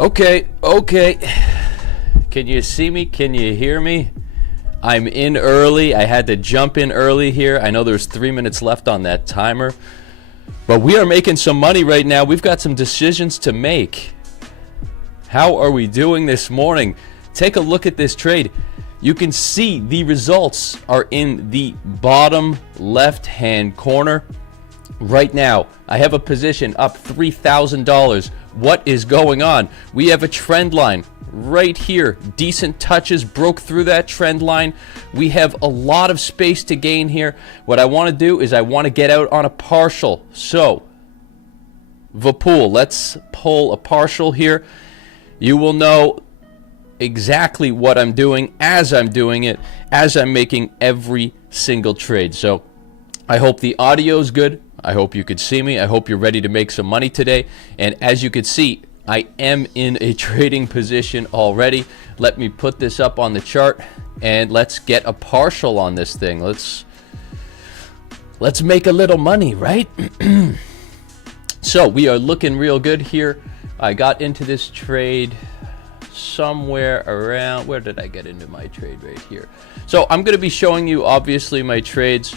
Okay. Can you see me? Can you hear me? I'm in early. I had to jump in early here. I know there's 3 minutes left on that timer. But we are making some money right now. We've got some decisions to make. How are we doing this morning? Take a look at this trade. You can see the results are in the bottom left-hand corner. Right now, I have a position up $3,000. What is going on? We have a trend line right here. Decent touches, broke through that trend line. We have a lot of space to gain here. What I want to do is I want to get out on a partial. So, the pool. Let's pull a partial here. You will know exactly what I'm doing as I'm doing it, as I'm making every single trade. So, I hope the audio is good. I hope you could see me. I hope you're ready to make some money today. And as you can see, I am in a trading position already. Let me put this up on the chart and let's get a partial on this thing. Let's make a little money, right? So we are looking real good here. I got into this trade somewhere around, where did I get into my trade? Right here. So I'm going to be showing you obviously my trades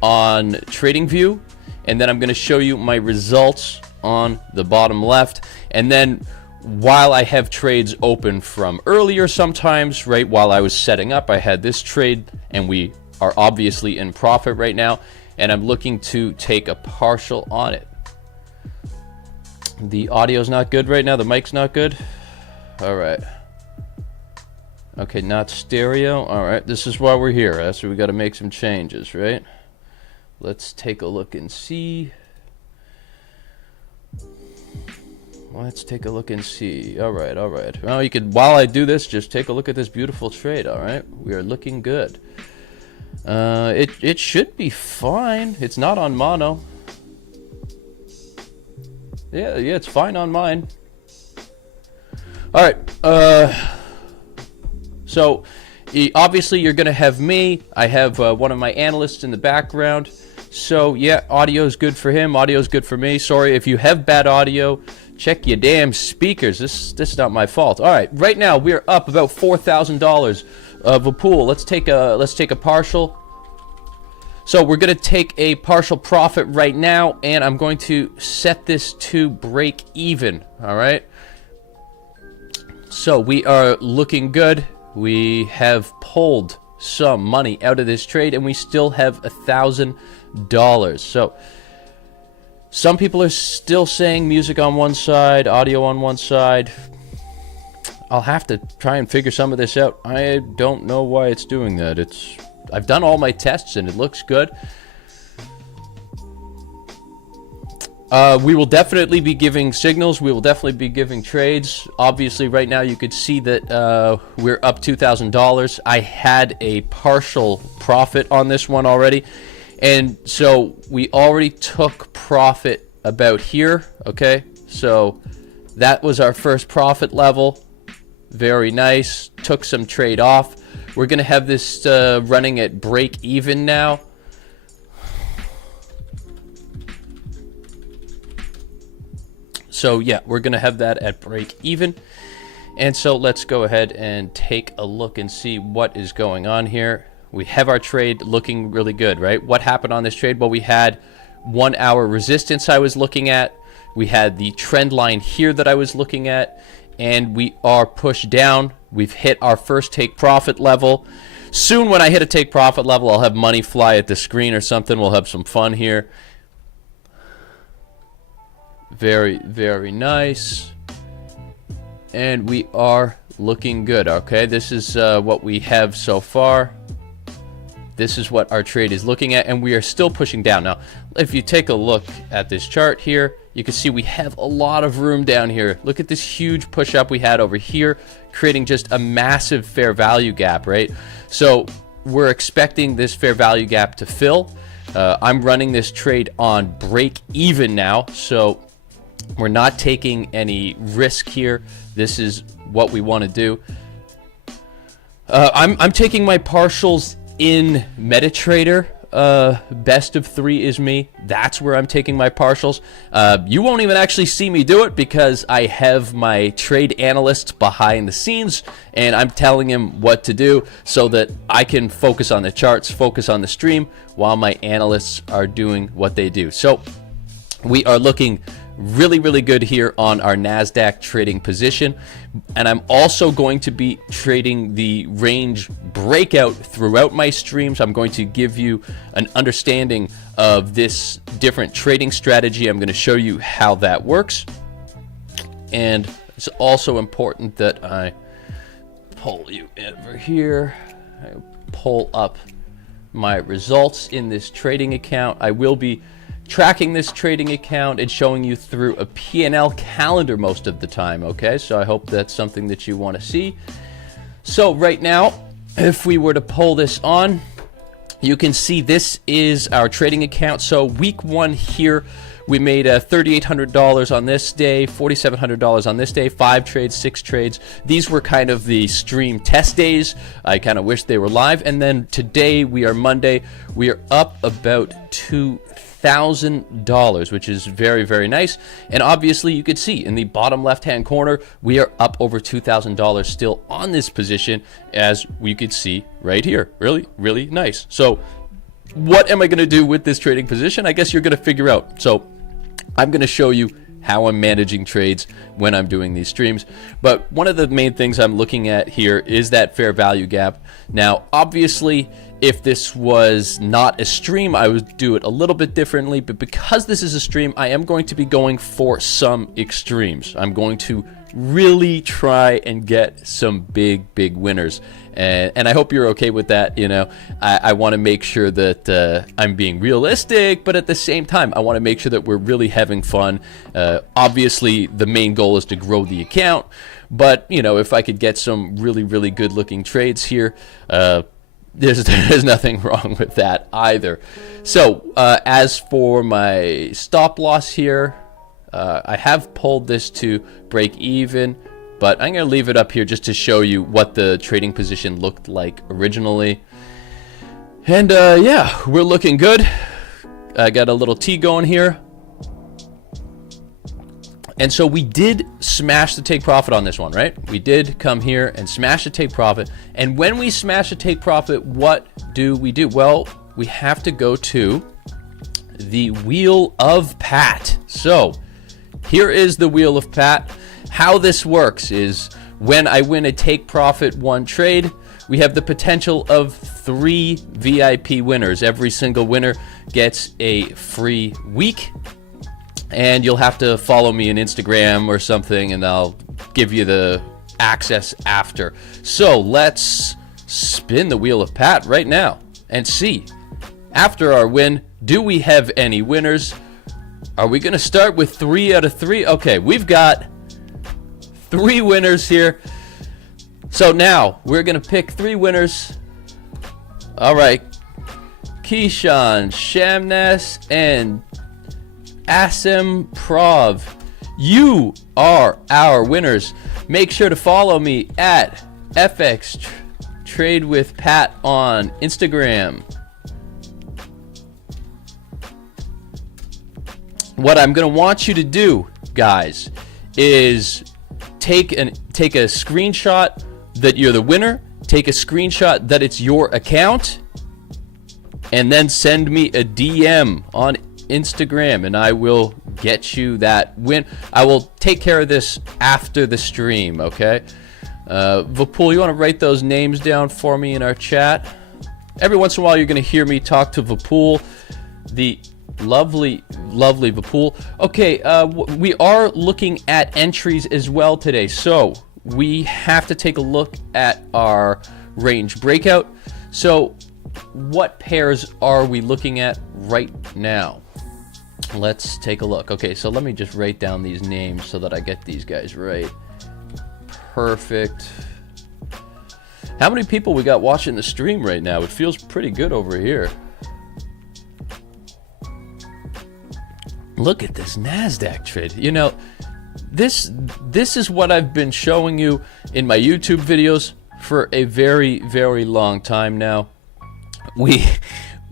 on TradingView, and then I'm going to show you my results on the bottom left. And then while I have trades open from earlier sometimes, right, while I was setting up, I had this trade and we are obviously in profit right now, and I'm looking to take a partial on it. The audio's not good right now. The mic's not good. All right. Okay, not stereo. All right, this is why we're here. So we got to make some changes, right? Let's take a look and see. Let's take a look and see. All right. Well, you could, while I do this, just take a look at this beautiful trade. All right, we are looking good. It should be fine. It's not on mono. Yeah, it's fine on mine. All right. So obviously you're gonna have me. I have one of my analysts in the background. So yeah, audio is good for him. Audio is good for me. Sorry if you have bad audio. Check your damn speakers. This is not my fault. All right, right now we're up about $4,000 of a pool. Let's take a partial. So we're gonna take a partial profit right now, and I'm going to set this to break even. All right. So we are looking good. We have pulled some money out of this trade, and we still have $1,000. So some people are still saying music on one side, audio on one side. I'll have to try and figure some of this out. I don't know why it's doing that. I've done all my tests and it looks good. We will definitely be giving signals. We will definitely be giving trades. Obviously, right now you could see that we're up $2,000. I had a partial profit on this one already. And so we already took profit about here. Okay, so that was our first profit level. Very nice. Took some trade off. We're going to have this running at break even now. So yeah, we're going to have that at break even. And so let's go ahead and take a look and see what is going on here. We have our trade looking really good, right? What happened on this trade? Well, we had 1 hour resistance I was looking at. We had the trend line here that I was looking at, and we are pushed down. We've hit our first take profit level. Soon when I hit a take profit level, I'll have money fly at the screen or something. We'll have some fun here. Very, very nice. And we are looking good, okay? This is what we have so far. This is what our trade is looking at, and we are still pushing down. Now, if you take a look at this chart here, you can see we have a lot of room down here. Look at this huge push up we had over here, creating just a massive fair value gap, right? So we're expecting this fair value gap to fill. I'm running this trade on break even now, so we're not taking any risk here. This is what we want to do. I'm taking my partials in MetaTrader. best of 3 is me. That's where I'm taking my partials. You won't even actually see me do it because I have my trade analyst behind the scenes and I'm telling him what to do so that I can focus on the charts, focus on the stream while my analysts are doing what they do. So we are looking really, really good here on our Nasdaq trading position. And I'm also going to be trading the range breakout throughout my streams. I'm going to give you an understanding of this different trading strategy. I'm going to show you how that works. And it's also important that I pull you over here. I pull up my results in this trading account. I will be tracking this trading account and showing you through a P&L calendar most of the time, okay? So I hope that's something that you want to see. So right now, if we were to pull this on, you can see this is our trading account. So week 1 here, we made $3,800 on this day, $4,700 on this day, 5 trades, 6 trades. These were kind of the stream test days. I kind of wish they were live. And then today, we are Monday, we are up about $2,000, which is very, very nice. And obviously you could see in the bottom left hand corner we are up over $2,000 still on this position, as we could see right here. Really, really nice. So what am I going to do with this trading position? I guess you're going to figure out. So I'm going to show you how I'm managing trades when I'm doing these streams. But one of the main things I'm looking at here is that fair value gap. Now obviously if this was not a stream, I would do it a little bit differently, but because this is a stream, I am going to be going for some extremes. I'm going to really try and get some big winners, and I hope you're okay with that. You know, I want to make sure that I'm being realistic, but at the same time I want to make sure that we're really having fun. Obviously the main goal is to grow the account, but you know, if I could get some really good looking trades here, there's nothing wrong with that either. So as for my stop loss here, I have pulled this to break even, but I'm going to leave it up here just to show you what the trading position looked like originally. And yeah, we're looking good. I got a little T going here. And so we did smash the take profit on this one, right? We did come here and smash the take profit. And when we smash the take profit, what do? Well, we have to go to the Wheel of Pat. So here is the Wheel of Pat. How this works is when I win a take profit 1 trade, we have the potential of 3 VIP winners. Every single winner gets a free week. And you'll have to follow me on Instagram or something, and I'll give you the access after. So let's spin the Wheel of Pat right now and see, after our win, do we have any winners? Are we going to start with 3 out of 3? Okay, we've got 3 winners here. So now we're going to pick 3 winners. All right, Keyshawn, Shamnas, and Asim Prov, you are our winners. Make sure to follow me at FX Trade with Pat on Instagram. What I'm going to want you to do, guys, is take a screenshot that you're the winner, take a screenshot that it's your account, and then send me a DM on Instagram, and I will get you that win. I will take care of this after the stream, okay? Vipul, you want to write those names down for me in our chat? Every once in a while, you're going to hear me talk to Vipul, the lovely Vipul. Okay, we are looking at entries as well today, so we have to take a look at our range breakout. So what pairs are we looking at right now? Let's take a look. Okay, so let me just write down these names so that I get these guys right. Perfect. How many people we got watching the stream right now? It feels pretty good over here. Look at this Nasdaq trade. You know, this is what I've been showing you in my YouTube videos for a very long time now. We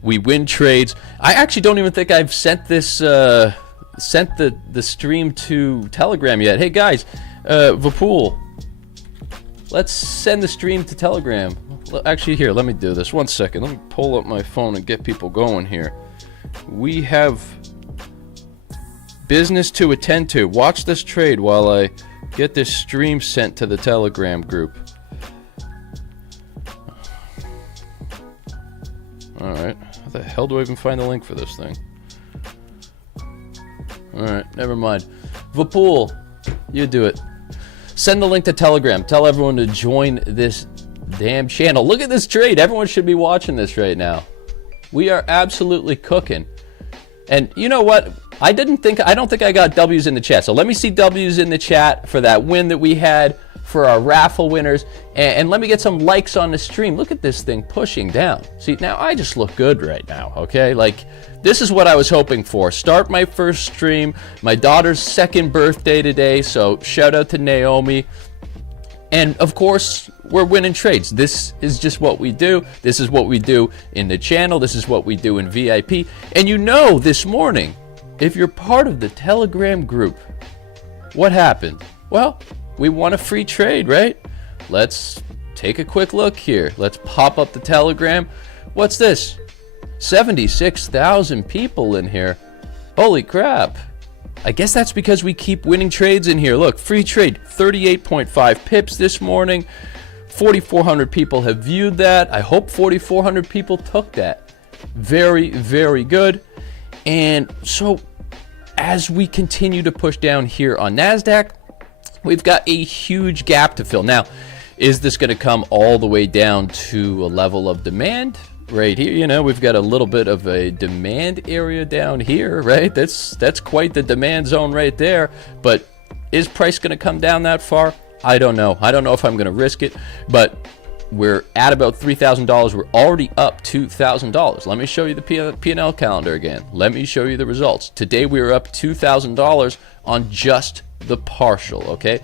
We win trades. I actually don't even think I've sent this sent the stream to Telegram yet. Hey guys, Vapool, let's send the stream to Telegram. Actually, here, let me do this. 1 second. Let me pull up my phone and get people going here. We have business to attend to. Watch this trade while I get this stream sent to the Telegram group. Alright. How the hell do I even find the link for this thing? Alright, never mind. Vapool, you do it. Send the link to Telegram. Tell everyone to join this damn channel. Look at this trade. Everyone should be watching this right now. We are absolutely cooking. And you know what? I don't think I got W's in the chat. So let me see W's in the chat for that win that we had, for our raffle winners, and let me get some likes on the stream. Look at this thing pushing down. See, now I just look good right now, okay? Like, this is what I was hoping for. Start my first stream, my daughter's 2nd birthday today, so shout out to Naomi. And of course, we're winning trades. This is just what we do. This is what we do in the channel. This is what we do in VIP. And you know, this morning, if you're part of the Telegram group, what happened? Well, we won a free trade, right? Let's take a quick look here. Let's pop up the Telegram. What's this? 76,000 people in here. Holy crap. I guess that's because we keep winning trades in here. Look, free trade, 38.5 pips this morning. 4,400 people have viewed that. I hope 4,400 people took that. Very, very good. And so as we continue to push down here on Nasdaq, we've got a huge gap to fill. Now, is this going to come all the way down to a level of demand? Right here, you know, we've got a little bit of a demand area down here, right? That's quite the demand zone right there. But is price going to come down that far? I don't know. I don't know if I'm going to risk it, but we're at about $3,000. We're already up $2,000. Let me show you the P&L calendar again. Let me show you the results. Today we are up $2,000 on just the partial, okay?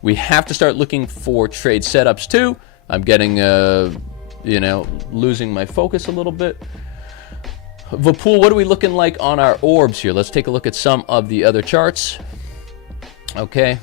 We have to start looking for trade setups too. I'm getting you know, losing my focus a little bit. Vapool, what are we looking like on our orbs here? Let's take a look at some of the other charts. Okay,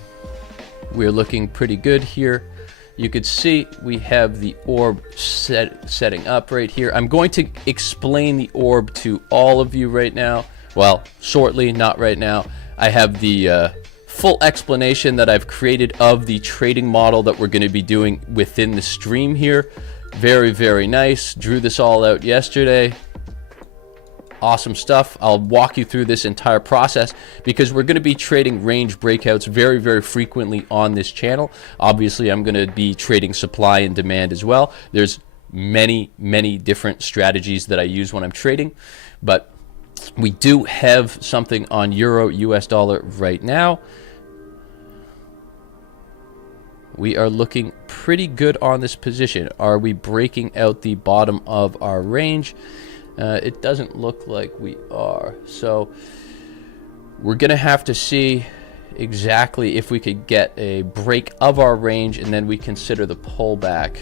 we're looking pretty good here. You could see we have the orb setting up right here. I'm going to explain the orb to all of you right now. Well, shortly, not right now. I have the full explanation that I've created of the trading model that we're going to be doing within the stream here. Very, very nice. Drew this all out yesterday. Awesome stuff. I'll walk you through this entire process because we're going to be trading range breakouts very, very frequently on this channel. Obviously, I'm going to be trading supply and demand as well. There's many, many different strategies that I use when I'm trading, but we do have something on Euro US dollar right now. We are looking pretty good on this position. Are we breaking out the bottom of our range? It doesn't look like we are. So we're going to have to see exactly if we could get a break of our range and then we consider the pullback.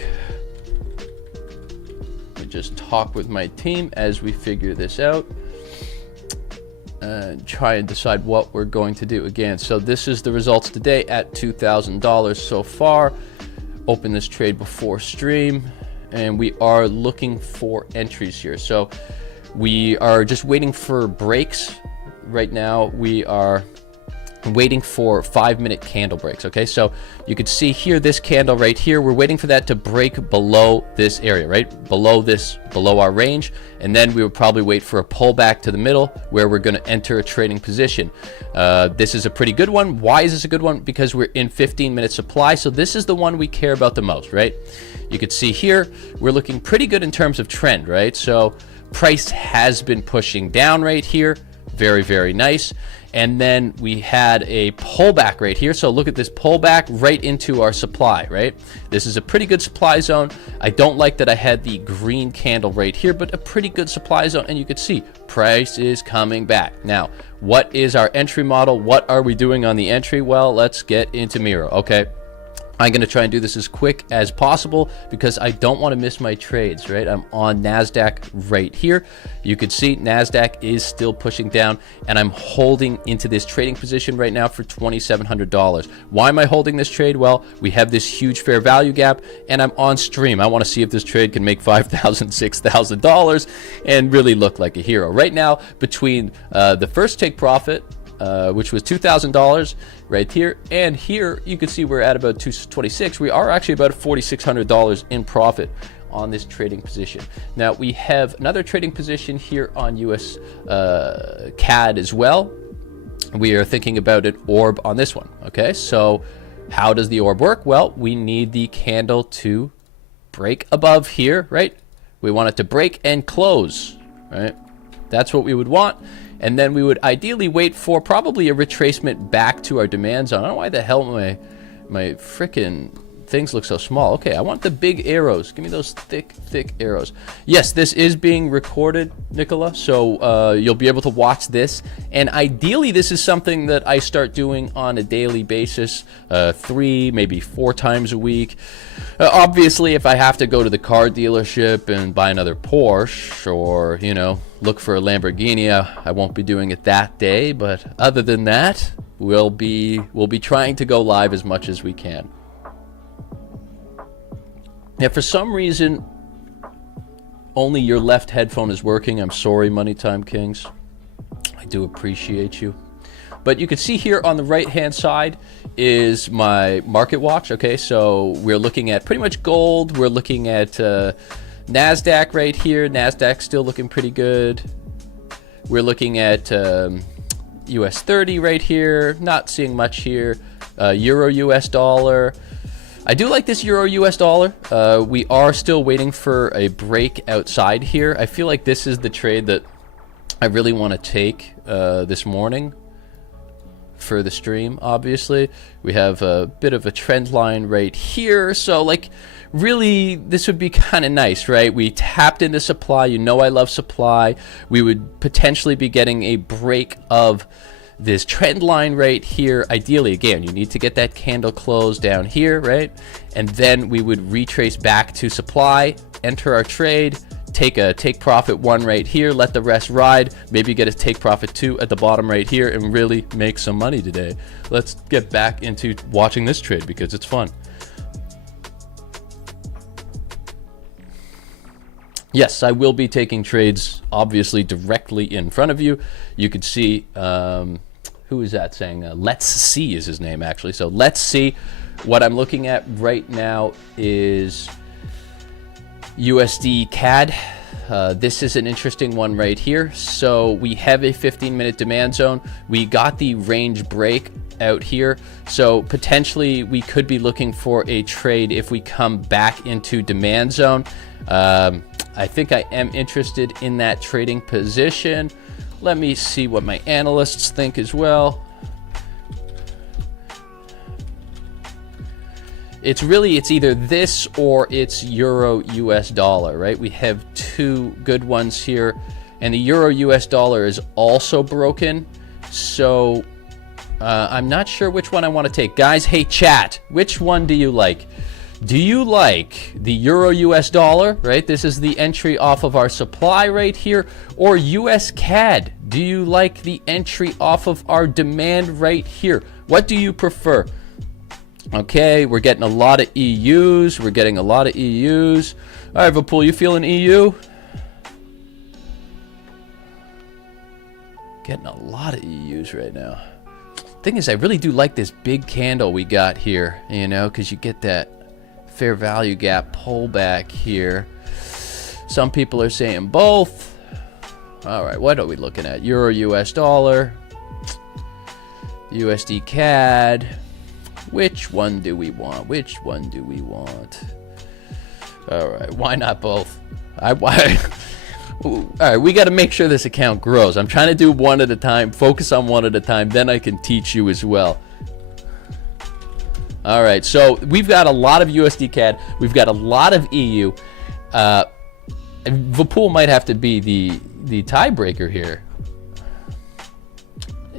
Let me just talk with my team as we figure this out. Try and decide what we're going to do. Again, so this is the results today at $2,000 so far. Open this trade before stream, and we are looking for entries here. So we are just waiting for breaks. Right now we are waiting for 5-minute candle breaks. Okay, so you could see here this candle right here, we're waiting for that to break below this area, right below our range, and then we would probably wait for a pullback to the middle where we're going to enter a trading position. This is a pretty good one. Why is this a good one? Because we're in 15-minute supply, so this is the one we care about the most, right? You could see here we're looking pretty good in terms of trend, right? So price has been pushing down right here. Very, very nice. And then we had a pullback right here. So look at this pullback right into our supply, right? This is a pretty good supply zone. I don't like that I had the green candle right here, but a pretty good supply zone. And you could see price is coming back. Now, what is our entry model? What are we doing on the entry? Well, let's get into Miro. Okay. I'm going to try and do this as quick as possible because I don't want to miss my trades, right? I'm on Nasdaq right here. You can see Nasdaq is still pushing down, and I'm holding into this trading position right now for $2,700. Why am I holding this trade? Well, we have this huge fair value gap, and I'm on stream. I want to see if this trade can make $5,000, $6,000 and really look like a hero. Right now, between the first take profit, which was $2,000 right here, and here you can see we're at about 226. We are actually about $4,600 in profit on this trading position. Now we have another trading position here on US CAD as well. We are thinking about an orb on this one. Okay, so how does the orb work? Well, we need the candle to break above here, right? We want it to break and close, right? That's what we would want. And then we would ideally wait for probably a retracement back to our demand zone. I don't know why the hell my freaking things look so small. Okay, I want the big arrows. Give me those thick arrows. Yes, this is being recorded, Nicola, so you'll be able to watch this. And ideally, this is something that I start doing on a daily basis, 3, maybe 4 times a week. Obviously, if I have to go to the car dealership and buy another Porsche or, you know, look for a Lamborghini, I won't be doing it that day. But other than that, we'll be trying to go live as much as we can. Now, for some reason, only your left headphone is working. I'm sorry, Money Time Kings. I do appreciate you. But you can see here on the right-hand side is my market watch. Okay, so we're looking at pretty much gold. We're looking at Nasdaq right here. Nasdaq still looking pretty good. We're looking at US 30 right here. Not seeing much here. Euro US dollar. I do like this Euro US dollar. We are still waiting for a break outside here. I feel like this is the trade that I really want to take this morning for the stream. Obviously, we have a bit of a trend line right here. So like really this would be kind of nice, right? We tapped into supply. You know I love supply. We would potentially be getting a break of this trend line right here. Ideally, again, you need to get that candle close down here, right? And then we would retrace back to supply, enter our trade, take profit 1 right here, let the rest ride, maybe get a take profit 2 at the bottom right here, and really make some money today. Let's get back into watching this trade because it's fun. Yes, I will be taking trades obviously directly in front of you. You could see who is that saying? Let's See is his name, actually. So let's see. What I'm looking at right now is USD CAD. This is an interesting one right here. So we have a 15-minute demand zone. We got the range break out here. So potentially we could be looking for a trade if we come back into demand zone. I think I am interested in that trading position. Let me see what my analysts think as well. It's either this or it's Euro US dollar, right? We have 2 good ones here, and the Euro US dollar is also broken. So I'm not sure which one I want to take. Guys, hey chat, which one do you like? Do you like the Euro US dollar, right? This is the entry off of our supply right here, or US CAD? Do you like the entry off of our demand right here? What do you prefer? Okay, we're getting a lot of EUs. We're getting a lot of EUs. All right, Vapul, you feeling EU? Getting a lot of EUs right now. Thing is, I really do like this big candle we got here, you know, because you get that fair value gap pullback here. Some people are saying both. All right, what are we looking at? Euro US dollar, USD CAD. Which one do we want? Which one do we want? All right, why not both? All right, we got to make sure this account grows. I'm trying to do one at a time, focus on one at a time, then I can teach you as well. All right, so we've got a lot of USD CAD. We've got a lot of EU. Vapul might have to be the tiebreaker here.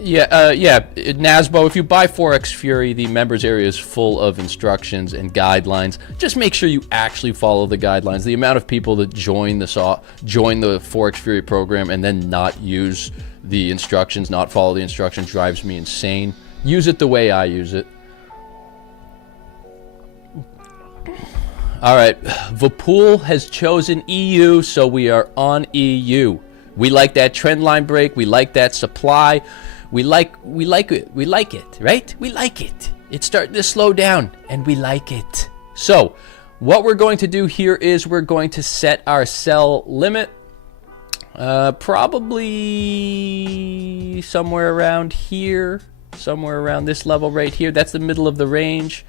Yeah, Nasbo, if you buy Forex Fury, the members area is full of instructions and guidelines. Just make sure you actually follow the guidelines. The amount of people that join the Forex Fury program and then not use the instructions, not follow the instructions, drives me insane. Use it the way I use it. All right, Vapul has chosen EU, so we are on EU. We like that trend line break. We like that supply. We like it. We like it, right? We like it. It's starting to slow down, and we like it. So, what we're going to do here is we're going to set our sell limit. Probably somewhere around here, somewhere around this level right here. That's the middle of the range.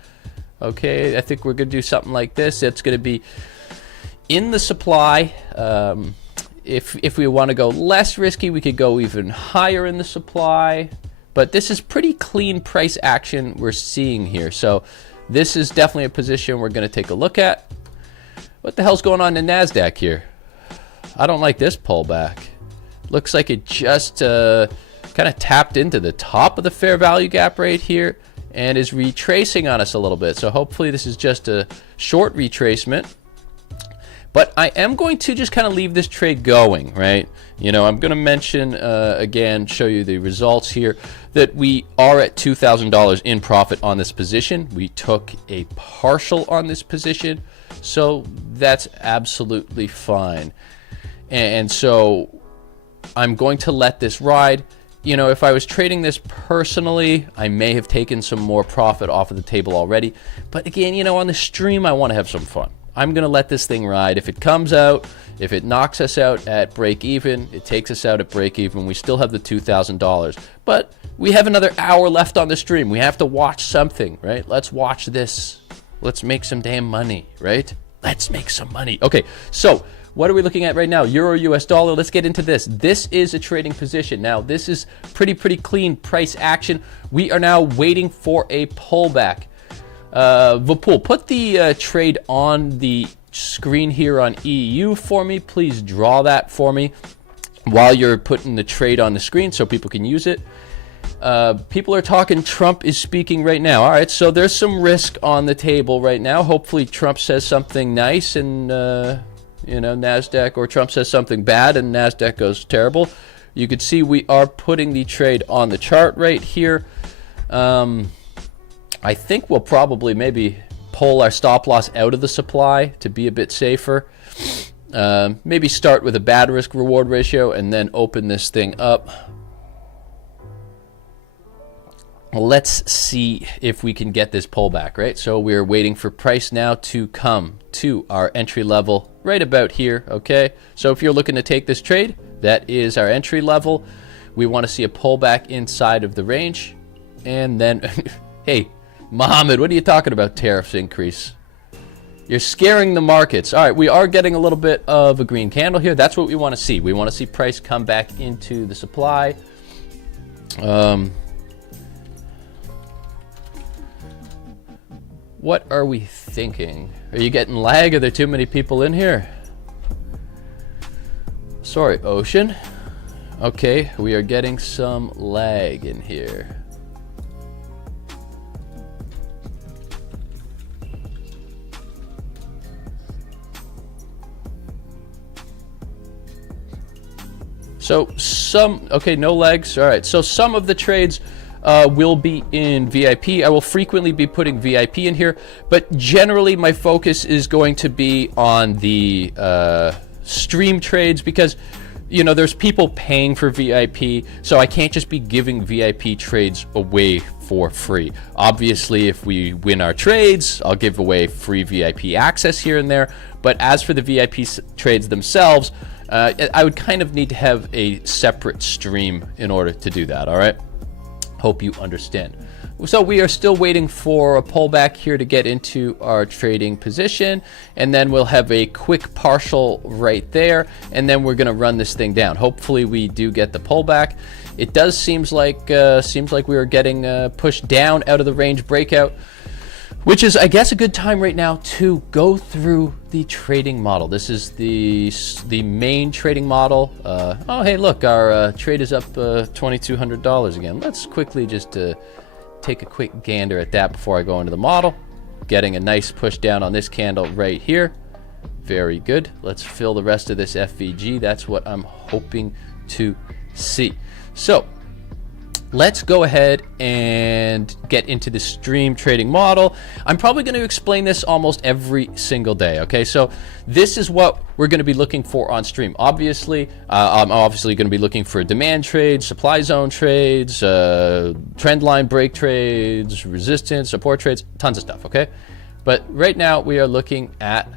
Okay, I think we're going to do something like this. It's going to be in the supply. If we want to go less risky, we could go even higher in the supply. But this is pretty clean price action we're seeing here. So this is definitely a position we're going to take a look at. What the hell's going on in Nasdaq here? I don't like this pullback. Looks like it just kind of tapped into the top of the fair value gap right here and is retracing on us a little bit. So hopefully this is just a short retracement. But I am going to just kind of leave this trade going, right? You know, I'm going to mention, again, show you the results here, that we are at $2,000 in profit on this position. We took a partial on this position, so that's absolutely fine. And so I'm going to let this ride. You know, if I was trading this personally, I may have taken some more profit off of the table already. But again, you know, on the stream, I want to have some fun. I'm going to let this thing ride. If it comes out, if it knocks us out at break even, it takes us out at break even. We still have the $2,000. But we have another hour left on the stream. We have to watch something, right? Let's watch this. Let's make some damn money, right? Let's make some money. Okay, so what are we looking at right now? Euro, US dollar. Let's get into this. This is a trading position. Now, this is pretty clean price action. We are now waiting for a pullback. Vapul, put the trade on the screen here on EU for me. Please draw that for me while you're putting the trade on the screen so people can use it. People are talking Trump is speaking right now. All right, so there's some risk on the table right now. Hopefully Trump says something nice and, you know, Nasdaq, or Trump says something bad and Nasdaq goes terrible. You can see we are putting the trade on the chart right here. I think we'll probably maybe pull our stop loss out of the supply to be a bit safer. Maybe start with a bad risk reward ratio and then open this thing up. Let's see if we can get this pullback, right? So we're waiting for price now to come to our entry level right about here, okay? So if you're looking to take this trade, that is our entry level. We want to see a pullback inside of the range. And then, hey, Mohammed, what are you talking about tariffs increase? You're scaring the markets. All right, we are getting a little bit of a green candle here. That's what we want to see. We want to see price come back into the supply. What are we thinking? Are you getting lag? Are there too many people in here? Sorry, Ocean. Okay, we are getting some lag in here. So okay, no legs. All right, so some of the trades will be in VIP. I will frequently be putting VIP in here, but generally my focus is going to be on the stream trades because, you know, there's people paying for VIP, so I can't just be giving VIP trades away for free. Obviously, if we win our trades, I'll give away free VIP access here and there, but as for the VIP trades themselves, I would kind of need to have a separate stream in order to do that, all right? Hope you understand. So we are still waiting for a pullback here to get into our trading position, and then we'll have a quick partial right there, and then we're gonna run this thing down. Hopefully we do get the pullback. It does seems like we are getting pushed down out of the range breakout, which is, I guess, a good time right now to go through the trading model. This is the main trading model. Oh, hey, look, our trade is up $2,200 again. Let's quickly just take a quick gander at that before I go into the model. Getting a nice push down on this candle right here. Very good. Let's fill the rest of this FVG. That's what I'm hoping to see. So let's go ahead and get into the stream trading model. I'm probably going to explain this almost every single day. Okay, so this is what we're going to be looking for on stream. Obviously, I'm obviously going to be looking for demand trades, supply zone trades, trend line break trades, resistance, support trades, tons of stuff. Okay, but right now we are looking at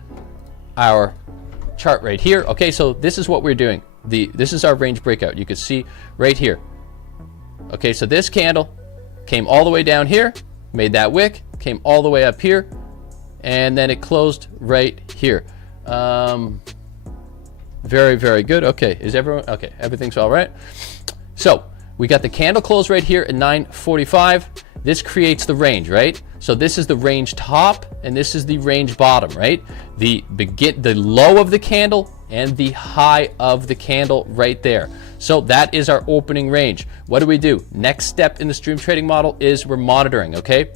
our chart right here. Okay, so this is what we're doing. This is our range breakout. You can see right here. Okay, so this candle came all the way down here, made that wick, came all the way up here, and then it closed right here. Very, very good. Okay, is everyone okay? Everything's all right. So we got the candle close right here at 9:45. This creates the range, right? So this is the range top, and this is the range bottom, right? The low of the candle and the high of the candle right there. So that is our opening range. What do? Next step in the stream trading model is we're monitoring, okay?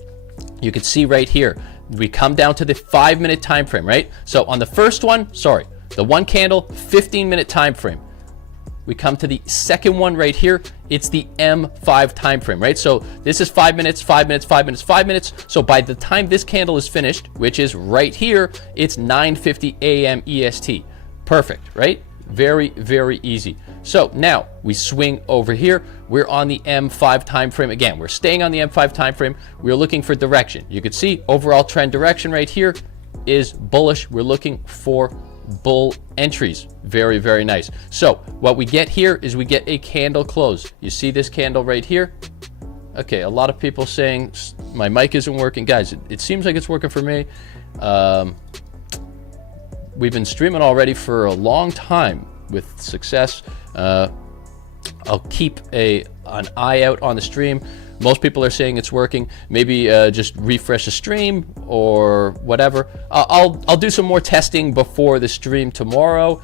You can see right here, we come down to the 5-minute time frame, right? So on the first one, the one candle, 15-minute time frame. We come to the second one right here. It's the M5 time frame, right? So this is 5 minutes, 5 minutes, 5 minutes, 5 minutes. So by the time this candle is finished, which is right here, it's 9:50 a.m. EST. Perfect, right? Very, very easy. So now we swing over here. We're on the M5 time frame. Again, we're staying on the M5 time frame. We're looking for direction. You can see overall trend direction right here is bullish. We're looking for bull entries. Very, very nice. So what we get here is we get a candle close. You see this candle right here? Okay, a lot of people saying my mic isn't working. Guys, it seems like it's working for me. We've been streaming already for a long time with success. I'll keep an eye out on the stream. Most people are saying it's working. Maybe just refresh the stream or whatever. I'll do some more testing before the stream tomorrow.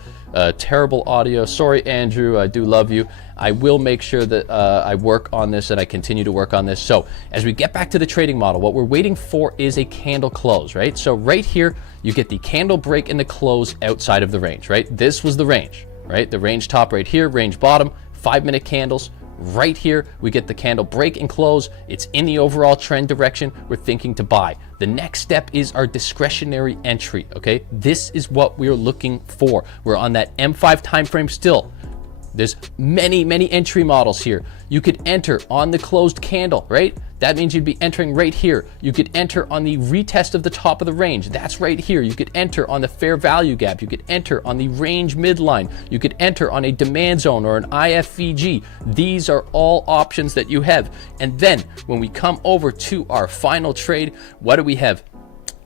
Terrible audio. Sorry, Andrew. I do love you. I will make sure that I work on this and I continue to work on this. So as we get back to the trading model, what we're waiting for is a candle close, right? So right here, you get the candle break and the close outside of the range, right? This was the range, right? The range top right here, range bottom, 5-minute candles. Right here, we get the candle break and close. It's in the overall trend direction. We're thinking to buy. The next step is our discretionary entry, okay? This is what we're looking for. We're on that M5 time frame still. There's many, many entry models here. You could enter on the closed candle, right? That means you'd be entering right here. You could enter on the retest of the top of the range. That's right here. You could enter on the fair value gap. You could enter on the range midline. You could enter on a demand zone or an IFVG. These are all options that you have. And then when we come over to our final trade, what do we have?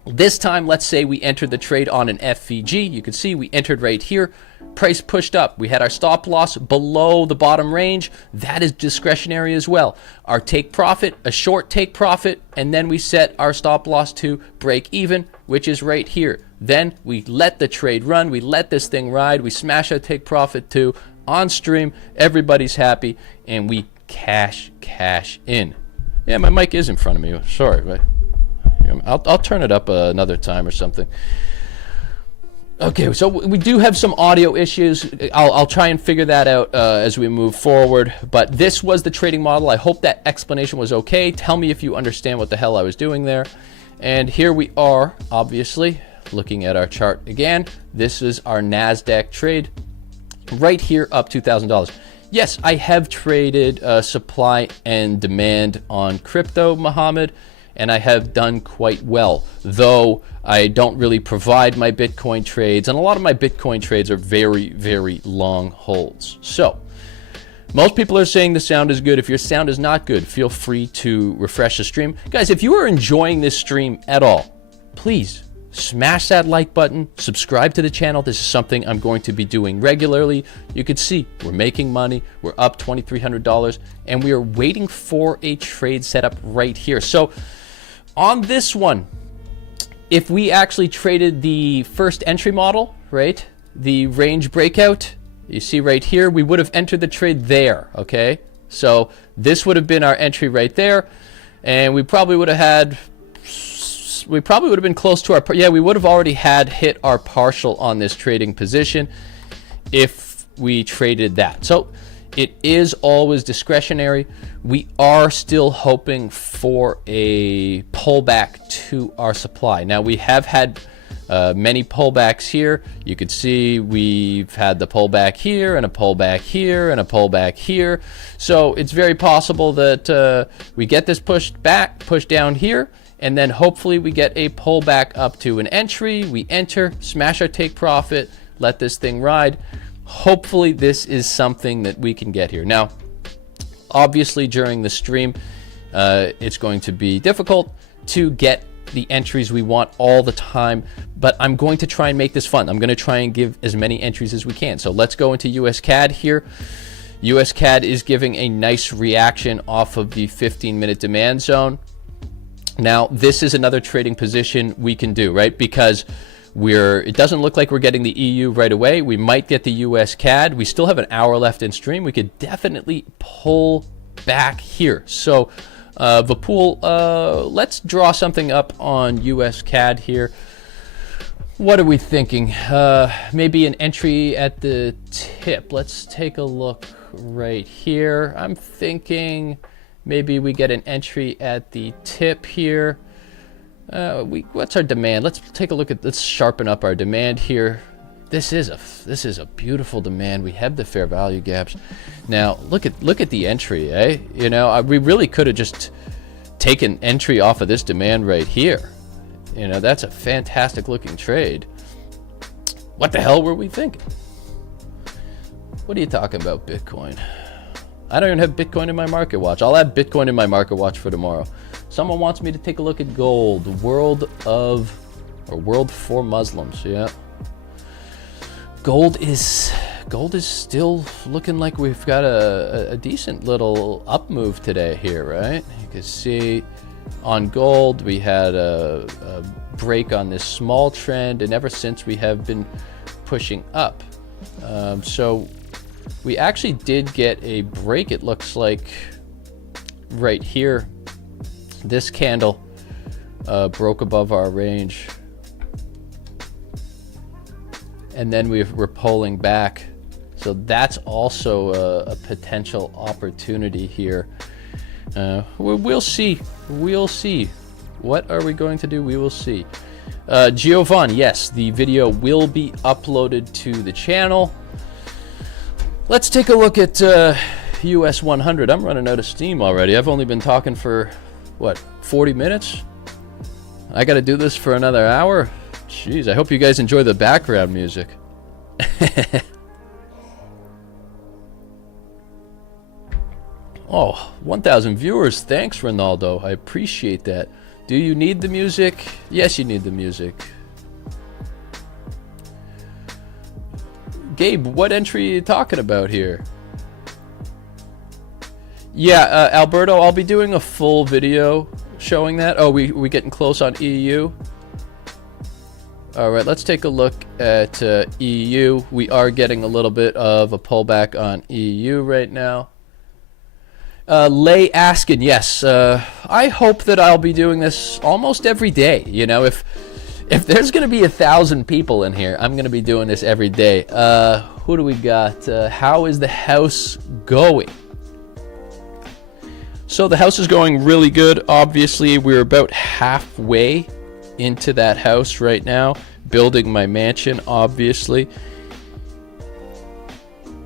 This time, let's say we entered the trade on an FVG. You can see we entered right here. Price pushed up. We had our stop loss below the bottom range. That is discretionary as well. Our take profit, a short take profit, and then we set our stop loss to break even, which is right here. Then we let the trade run. We let this thing ride. We smash our take profit to on stream. Everybody's happy, and we cash in. Yeah, my mic is in front of me. Sorry, but I'll turn it up another time or something. Okay, so we do have some audio issues. I'll try and figure that out as we move forward. But this was the trading model. I hope that explanation was okay. Tell me if you understand what the hell I was doing there. And here we are, obviously, looking at our chart again. This is our Nasdaq trade right here, up $2,000. Yes, I have traded supply and demand on crypto, Mohammed, and I have done quite well, though I don't really provide my Bitcoin trades, and a lot of my Bitcoin trades are very, very long holds. So most people are saying the sound is good. If your sound is not good, feel free to refresh the stream. Guys, if you are enjoying this stream at all, please smash that like button, subscribe to the channel. This is something I'm going to be doing regularly. You can see we're making money. We're up $2,300, and we are waiting for a trade setup right here. So on this one, if we actually traded the first entry model, right, the range breakout, you see right here, we would have entered the trade there, okay? So this would have been our entry right there, and we probably would have been close to our, yeah, we would have already had hit our partial on this trading position if we traded that. So it is always discretionary. We are still hoping for a pullback to our supply. Now, we have had many pullbacks here. You could see we've had the pullback here and a pullback here and a pullback here. So it's very possible that we get this pushed down here, and then hopefully we get a pullback up to an entry. We enter, smash our take profit, let this thing ride. Hopefully this is something that we can get here. Now, obviously during the stream, it's going to be difficult to get the entries we want all the time, but I'm going to try and make this fun. I'm going to try and give as many entries as we can. So let's go into US CAD here. US CAD is giving a nice reaction off of the 15-minute demand zone. Now, this is another trading position we can do, right? Because it doesn't look like we're getting the EU right away. We might get the US CAD. We still have an hour left in stream. We could definitely pull back here. So Vapul, let's draw something up on US CAD here. What are we thinking? Maybe an entry at the tip. Let's take a look right here. I'm thinking maybe we get an entry at the tip here. What's our demand? Let's take a look at, let's sharpen up our demand here. This is a beautiful demand. We have the fair value gaps. Now look at the entry, eh? You know, we really could have just taken entry off of this demand right here. You know, that's a fantastic looking trade. What the hell were we thinking? What are you talking about, Bitcoin? I don't even have Bitcoin in my market watch. I'll add Bitcoin in my market watch for tomorrow. Someone wants me to take a look at gold. World for Muslims. Yeah. Gold is still looking like we've got a decent little up move today here, right? You can see on gold we had a break on this small trend, and ever since we have been pushing up. So we actually did get a break, it looks like, right here. This candle broke above our range, and then we're pulling back. So that's also a potential opportunity here. We'll see. We'll see. What are we going to do? We will see. Giovanni, yes, the video will be uploaded to the channel. Let's take a look at US 100. I'm running out of steam already. I've only been talking for, what, 40 minutes? I got to do this for another hour? Jeez, I hope you guys enjoy the background music. Oh, 1,000 viewers. Thanks, Ronaldo. I appreciate that. Do you need the music? Yes, you need the music. Gabe, what entry are you talking about here? Yeah, Alberto, I'll be doing a full video showing that. Oh, we getting close on EU? All right, let's take a look at EU. We are getting a little bit of a pullback on EU right now. Lay Askin, yes. I hope that I'll be doing this almost every day. You know, if there's going to be 1,000 people in here, I'm going to be doing this every day. Who do we got? How is the house going? So the house is going really good. Obviously, we're about halfway into that house right now, building my mansion, obviously.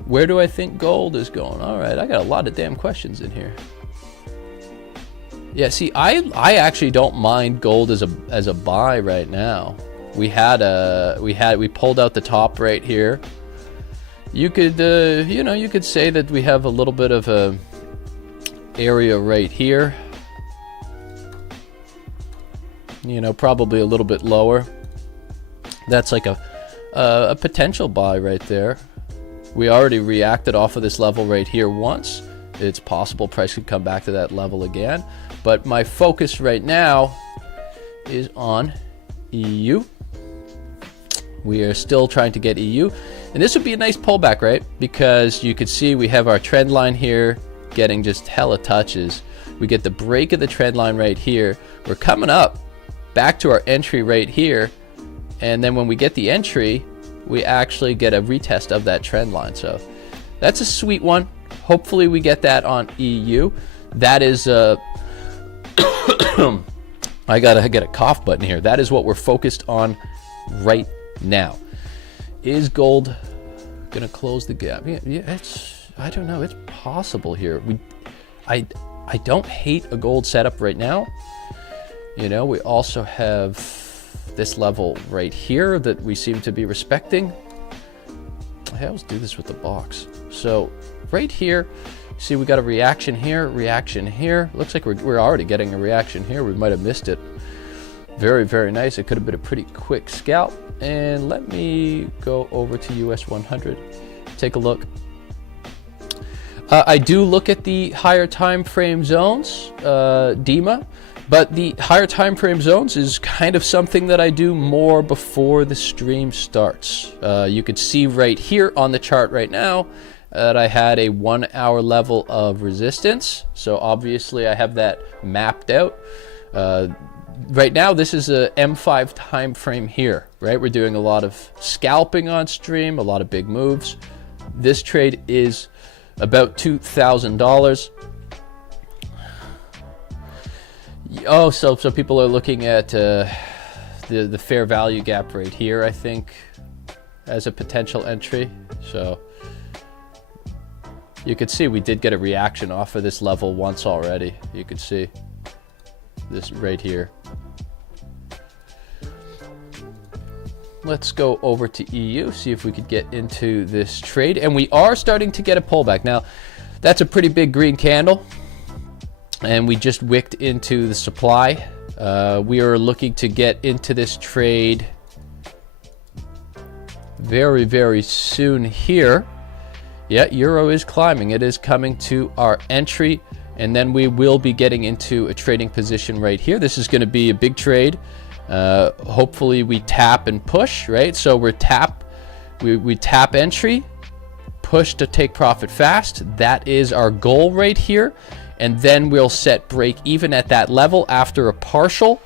Where do I think gold is going? All right, I got a lot of damn questions in here. Yeah, see, I actually don't mind gold as a buy right now. We pulled out the top right here. You could you could say that we have a little bit of a area right here. You know, probably a little bit lower. That's like a potential buy right there. We already reacted off of this level right here once. It's possible price could come back to that level again. But my focus right now is on EU. We are still trying to get EU. And this would be a nice pullback, right? Because you could see we have our trend line here getting just hella touches. We get the break of the trend line right here. We're coming up back to our entry right here. And then when we get the entry, we actually get a retest of that trend line. So that's a sweet one. Hopefully we get that on EU. That is I gotta get a cough button here. That is what we're focused on right now. Is gold gonna close the gap? Yeah, it's, I don't know, it's possible here. I don't hate a gold setup right now. You know, we also have this level right here that we seem to be respecting. I always do this with the box. So right here, see, we got a reaction here, reaction here. Looks like we're already getting a reaction here. We might have missed it. Very, very nice. It could have been a pretty quick scalp. And let me go over to US 100. Take a look. I do look at the higher time frame zones, DEMA, but the higher time frame zones is kind of something that I do more before the stream starts. You could see right here on the chart right now that I had a 1 hour level of resistance. So obviously I have that mapped out. Right now, this is a M5 time frame here, right? We're doing a lot of scalping on stream, a lot of big moves. This trade is about $2,000. Oh, so people are looking at the fair value gap right here, I think, as a potential entry. So you could see we did get a reaction off of this level once already. You could see this right here. Let's go over to EU, see if we could get into this trade. And we are starting to get a pullback. Now, that's a pretty big green candle. And we just wicked into the supply. We are looking to get into this trade very, very soon here. Yeah, Euro is climbing. It is coming to our entry. And then we will be getting into a trading position right here. This is going to be a big trade. Hopefully we tap and push, right? So we tap entry, push to take profit fast. That is our goal right here. And then we'll set break even at that level after a partial.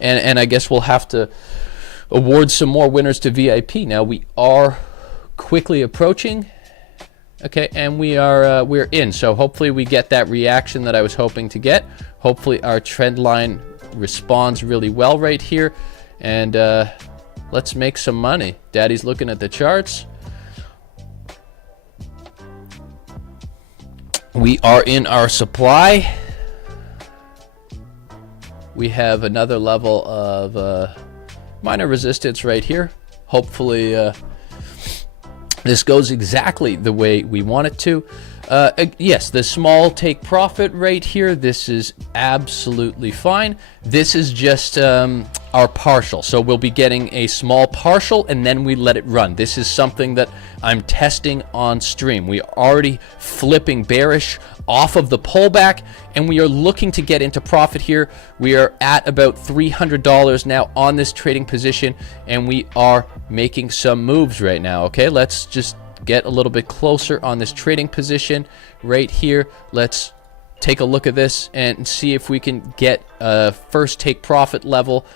And I guess we'll have to award some more winners to VIP. Now we are quickly approaching. Okay, and we're in. So hopefully we get that reaction that I was hoping to get. Hopefully our trend line responds really well right here. And let's make some money. Daddy's looking at the charts. We are in our supply. We have another level of minor resistance right here. Hopefully this goes exactly the way we want it to. Yes, the small take profit right here, this is absolutely fine. This is just our partial. So we'll be getting a small partial and then we let it run. This is something that I'm testing on stream. We are already flipping bearish off of the pullback and we are looking to get into profit here. We are at about $300 now on this trading position and we are making some moves right now. Okay, let's just get a little bit closer on this trading position right here. Let's take a look at this and see if we can get a first take profit level,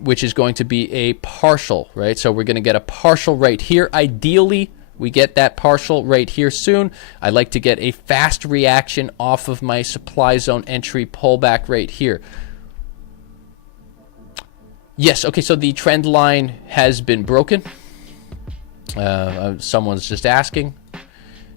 which is going to be a partial, right? So we're going to get a partial right here. Ideally, we get that partial right here soon. I like to get a fast reaction off of my supply zone entry pullback right here. Yes, okay, so the trend line has been broken. Someone's just asking.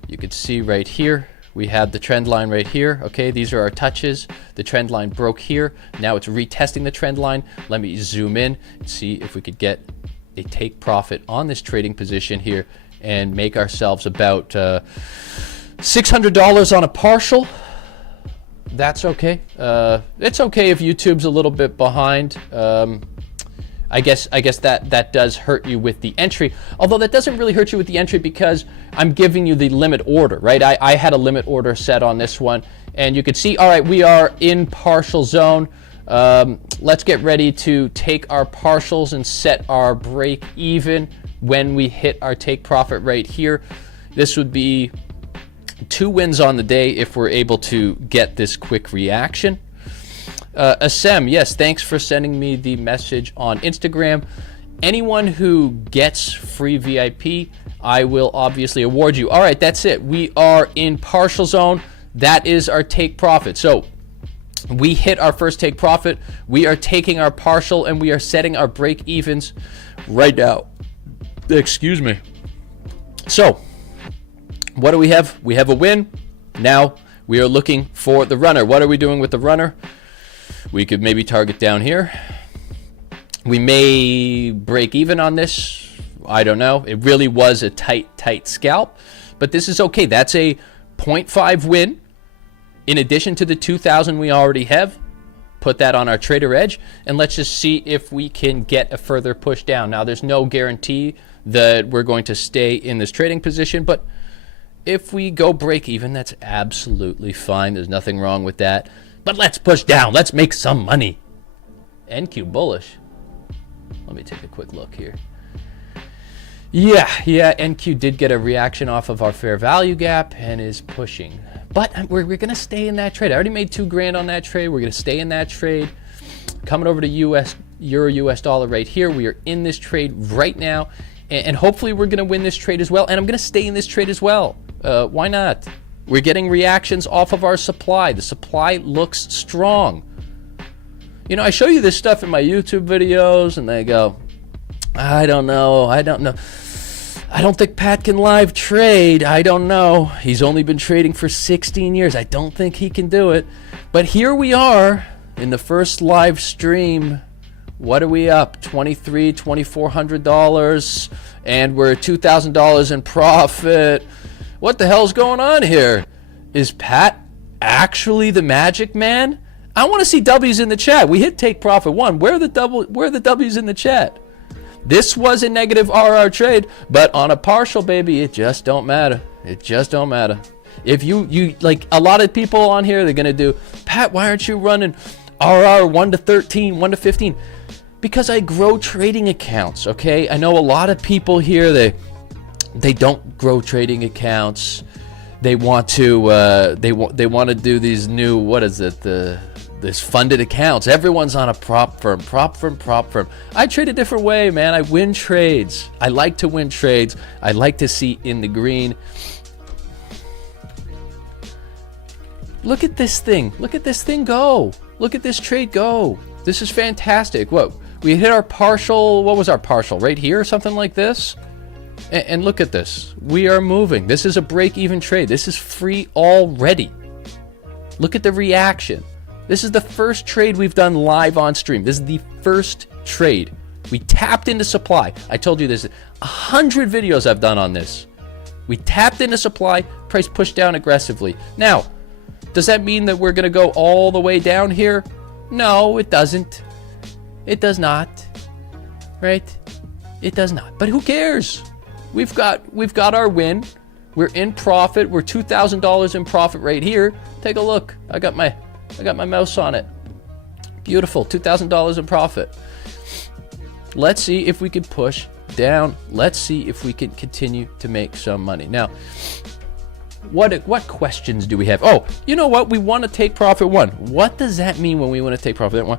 You can see right here we have the trend line right here. Okay, these are our touches. The trend line broke here. Now it's retesting the trend line. Let me zoom in and see if we could get a take profit on this trading position here and make ourselves about $600 on a partial. That's okay. It's okay if YouTube's a little bit behind. I guess that does hurt you with the entry, although that doesn't really hurt you with the entry because I'm giving you the limit order, right? I had a limit order set on this one and you could see, all right, we are in partial zone. Let's get ready to take our partials and set our break even when we hit our take profit right here. This would be 2 wins on the day if we're able to get this quick reaction. Asem, yes, thanks for sending me the message on Instagram. Anyone who gets free VIP, I will obviously award you. All right, that's it. We are in partial zone. That is our take profit. So we hit our first take profit. We are taking our partial and we are setting our break evens right now. Excuse me. So what do we have? We have a win. Now we are looking for the runner. What are we doing with the runner? We could maybe target down here. We may break even on this. I don't know. It really was a tight scalp, but this is okay. That's a 0.5 win in addition to the 2,000 we already have. Put that on our trader edge, and let's just see if we can get a further push down. Now, there's no guarantee that we're going to stay in this trading position, but if we go break even, that's absolutely fine. There's nothing wrong with that. But let's push down. Let's make some money. NQ bullish. Let me take a quick look here. Yeah, NQ did get a reaction off of our fair value gap and is pushing. But we're going to stay in that trade. I already made $2,000 on that trade. We're going to stay in that trade. Coming over to Euro US dollar right here. We are in this trade right now. And hopefully we're going to win this trade as well. And I'm going to stay in this trade as well. Why not? We're getting reactions off of our supply. The supply looks strong. You know, I show you this stuff in my YouTube videos and they go, I don't know. I don't think Pat can live trade. I don't know. He's only been trading for 16 years. I don't think he can do it. But here we are in the first live stream. What are we up? $2,400, and we're $2,000 in profit. What the hell's going on here? Is Pat actually the magic man? I want to see W's in the chat. We hit take profit 1. Where are the W's in the chat? This was a negative RR trade, but on a partial, baby, it just don't matter. It just don't matter. If you like a lot of people on here, they're gonna do, Pat, why aren't you running RR 1 to 13, 1 to 15? Because I grow trading accounts. Okay, I know a lot of people here they don't grow trading accounts. They want to they want to do these new, what is it, this funded accounts. Everyone's on a prop firm. I trade a different way, man. I win trades. I like to win trades. I like to see in the green. Look at this thing. Look at this thing go. Look at this trade go. This is fantastic. What? We hit our partial. What was our partial? Right here or something like this? And look at this. We are moving. This is a break-even trade. This is free already. Look at the reaction. This is the first trade we've done live on stream. This is the first trade. We tapped into supply. I told you there's 100 videos I've done on this. We tapped into supply, price pushed down aggressively. Now, does that mean that we're going to go all the way down here? No, it doesn't. It does not. Right? It does not. But who cares? We've got our win. We're in profit. We're $2,000 in profit right here. Take a look. I got my mouse on it. Beautiful. $2,000 in profit. Let's see if we can push down. Let's see if we can continue to make some money. Now, what questions do we have? Oh, you know what? We want to take profit 1. What does that mean when we want to take profit 1?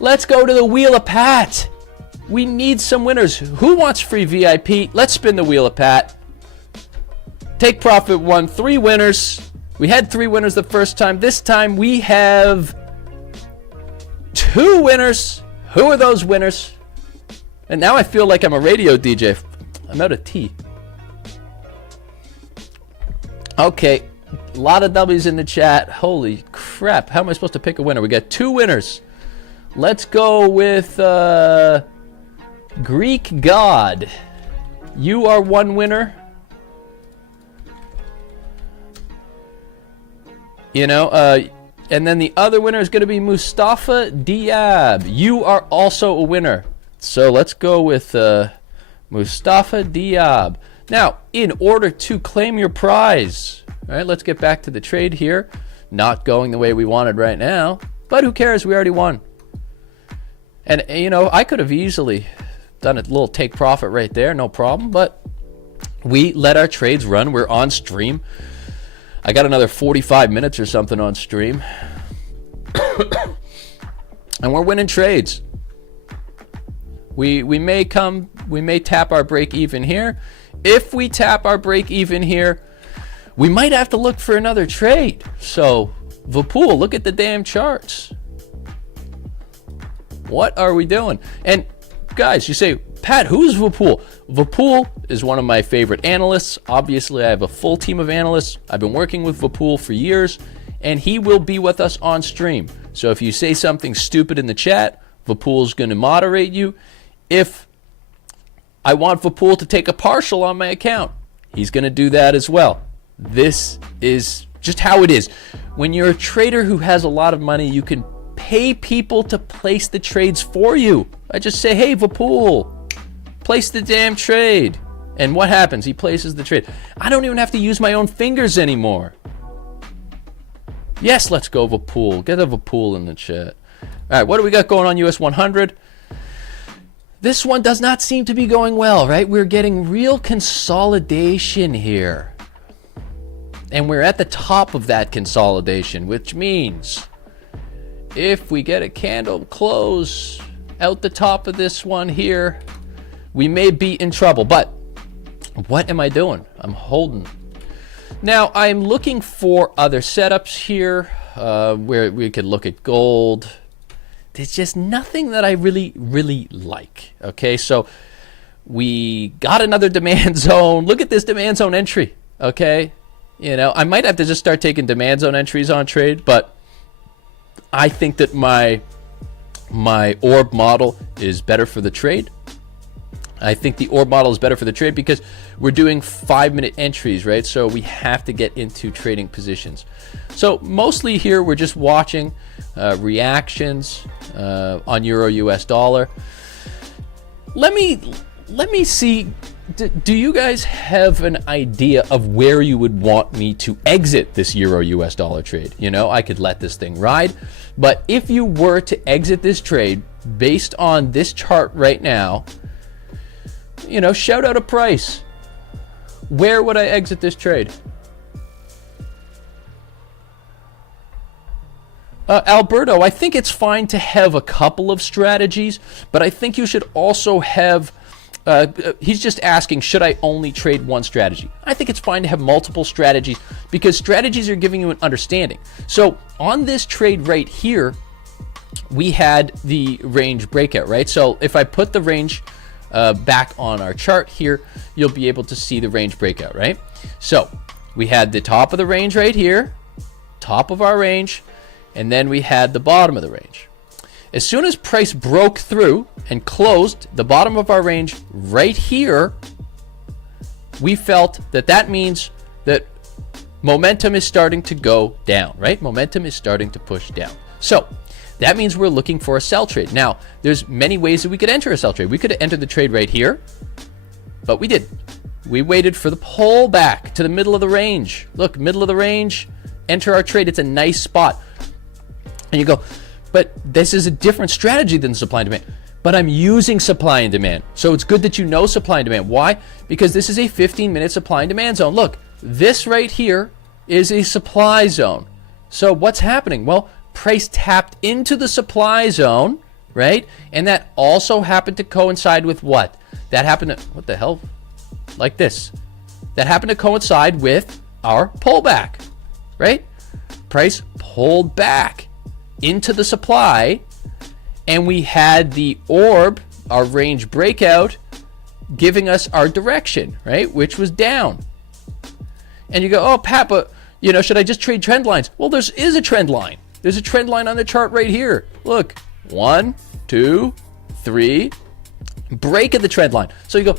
Let's go to the Wheel of Pat. We need some winners. Who wants free VIP? Let's spin the Wheel of Pat. Take profit 1. 3 winners. We had 3 winners the first time. This time we have 2 winners. Who are those winners? And now I feel like I'm a radio DJ. I'm out of tea. Okay, a lot of W's in the chat. Holy crap. How am I supposed to pick a winner? We got 2 winners. Let's go with Greek God. You are 1 winner. You know, and then the other winner is going to be Mustafa Diab. You are also a winner. So let's go with Mustafa Diab. Now, in order to claim your prize, all right, let's get back to the trade here. Not going the way we wanted right now. But who cares? We already won. And, you know, I could have easily done a little take profit right there, no problem. But we let our trades run. We're on stream. I got another 45 minutes or something on stream. And we're winning trades. We may tap our break even here. If we tap our break even here, we might have to look for another trade. So, Vapool, look at the damn charts. What are we doing? And guys, you say, Pat, who's Vapool? Vapool is one of my favorite analysts. Obviously, I have a full team of analysts. I've been working with Vapool for years, and he will be with us on stream. So if you say something stupid in the chat, Vapool's going to moderate you. If I want Vapool to take a partial on my account, he's going to do that as well. This is just how it is. When you're a trader who has a lot of money, you can pay people to place the trades for you. I just say, hey, Vapool, place the damn trade. And what happens? He places the trade. I don't even have to use my own fingers anymore. Yes, let's go Vapool. Get a Vapool in the chat. All right, what do we got going on US 100? This one does not seem to be going well, right? We're getting real consolidation here. And we're at the top of that consolidation, which means if we get a candle close out the top of this one here, we may be in trouble. But what am I doing? I'm holding. Now, I'm looking for other setups here where we could look at gold. There's just nothing that I really like. Okay, so we got another demand zone. Look at this demand zone entry. Okay, you know, I might have to just start taking demand zone entries on trade, but I think that my orb model is better for the trade. I think the orb model is better for the trade because we're doing 5-minute entries, right? So we have to get into trading positions. So mostly here we're just watching reactions on Euro US dollar. Let me see. Do you guys have an idea of where you would want me to exit this Euro US dollar trade? You know, I could let this thing ride, but if you were to exit this trade based on this chart right now, you know, shout out a price. Where would I exit this trade? Alberto, I think it's fine to have a couple of strategies, but I think you should also have, he's just asking, should I only trade one strategy? I think it's fine to have multiple strategies because strategies are giving you an understanding. So on this trade right here, we had the range breakout, right? So if I put the range back on our chart here, you'll be able to see the range breakout, right? So we had the top of the range right here, top of our range, and then we had the bottom of the range. As soon as price broke through and closed the bottom of our range right here, we felt that that means that momentum is starting to go down, right? Momentum is starting to push down. So that means we're looking for a sell trade. Now, there's many ways that we could enter a sell trade. We could have entered the trade right here, but we didn't. We waited for the pullback to the middle of the range. Look, middle of the range, enter our trade. It's a nice spot. And you go, but this is a different strategy than supply and demand. But I'm using supply and demand. So it's good that you know supply and demand. Why? Because this is a 15-minute supply and demand zone. Look, this right here is a supply zone. So what's happening? Well, price tapped into the supply zone, right? And that also happened to coincide with what? That happened to, what the hell? Like this. That happened to coincide with our pullback, right? Price pulled back into the supply, and we had the orb, our range breakout, giving us our direction, right? Which was down. And you go, oh, Pat, but, you know, should I just trade trend lines? Well, there is a trend line. There's a trend line on the chart right here. Look, 1, 2, 3, break of the trend line. So you go,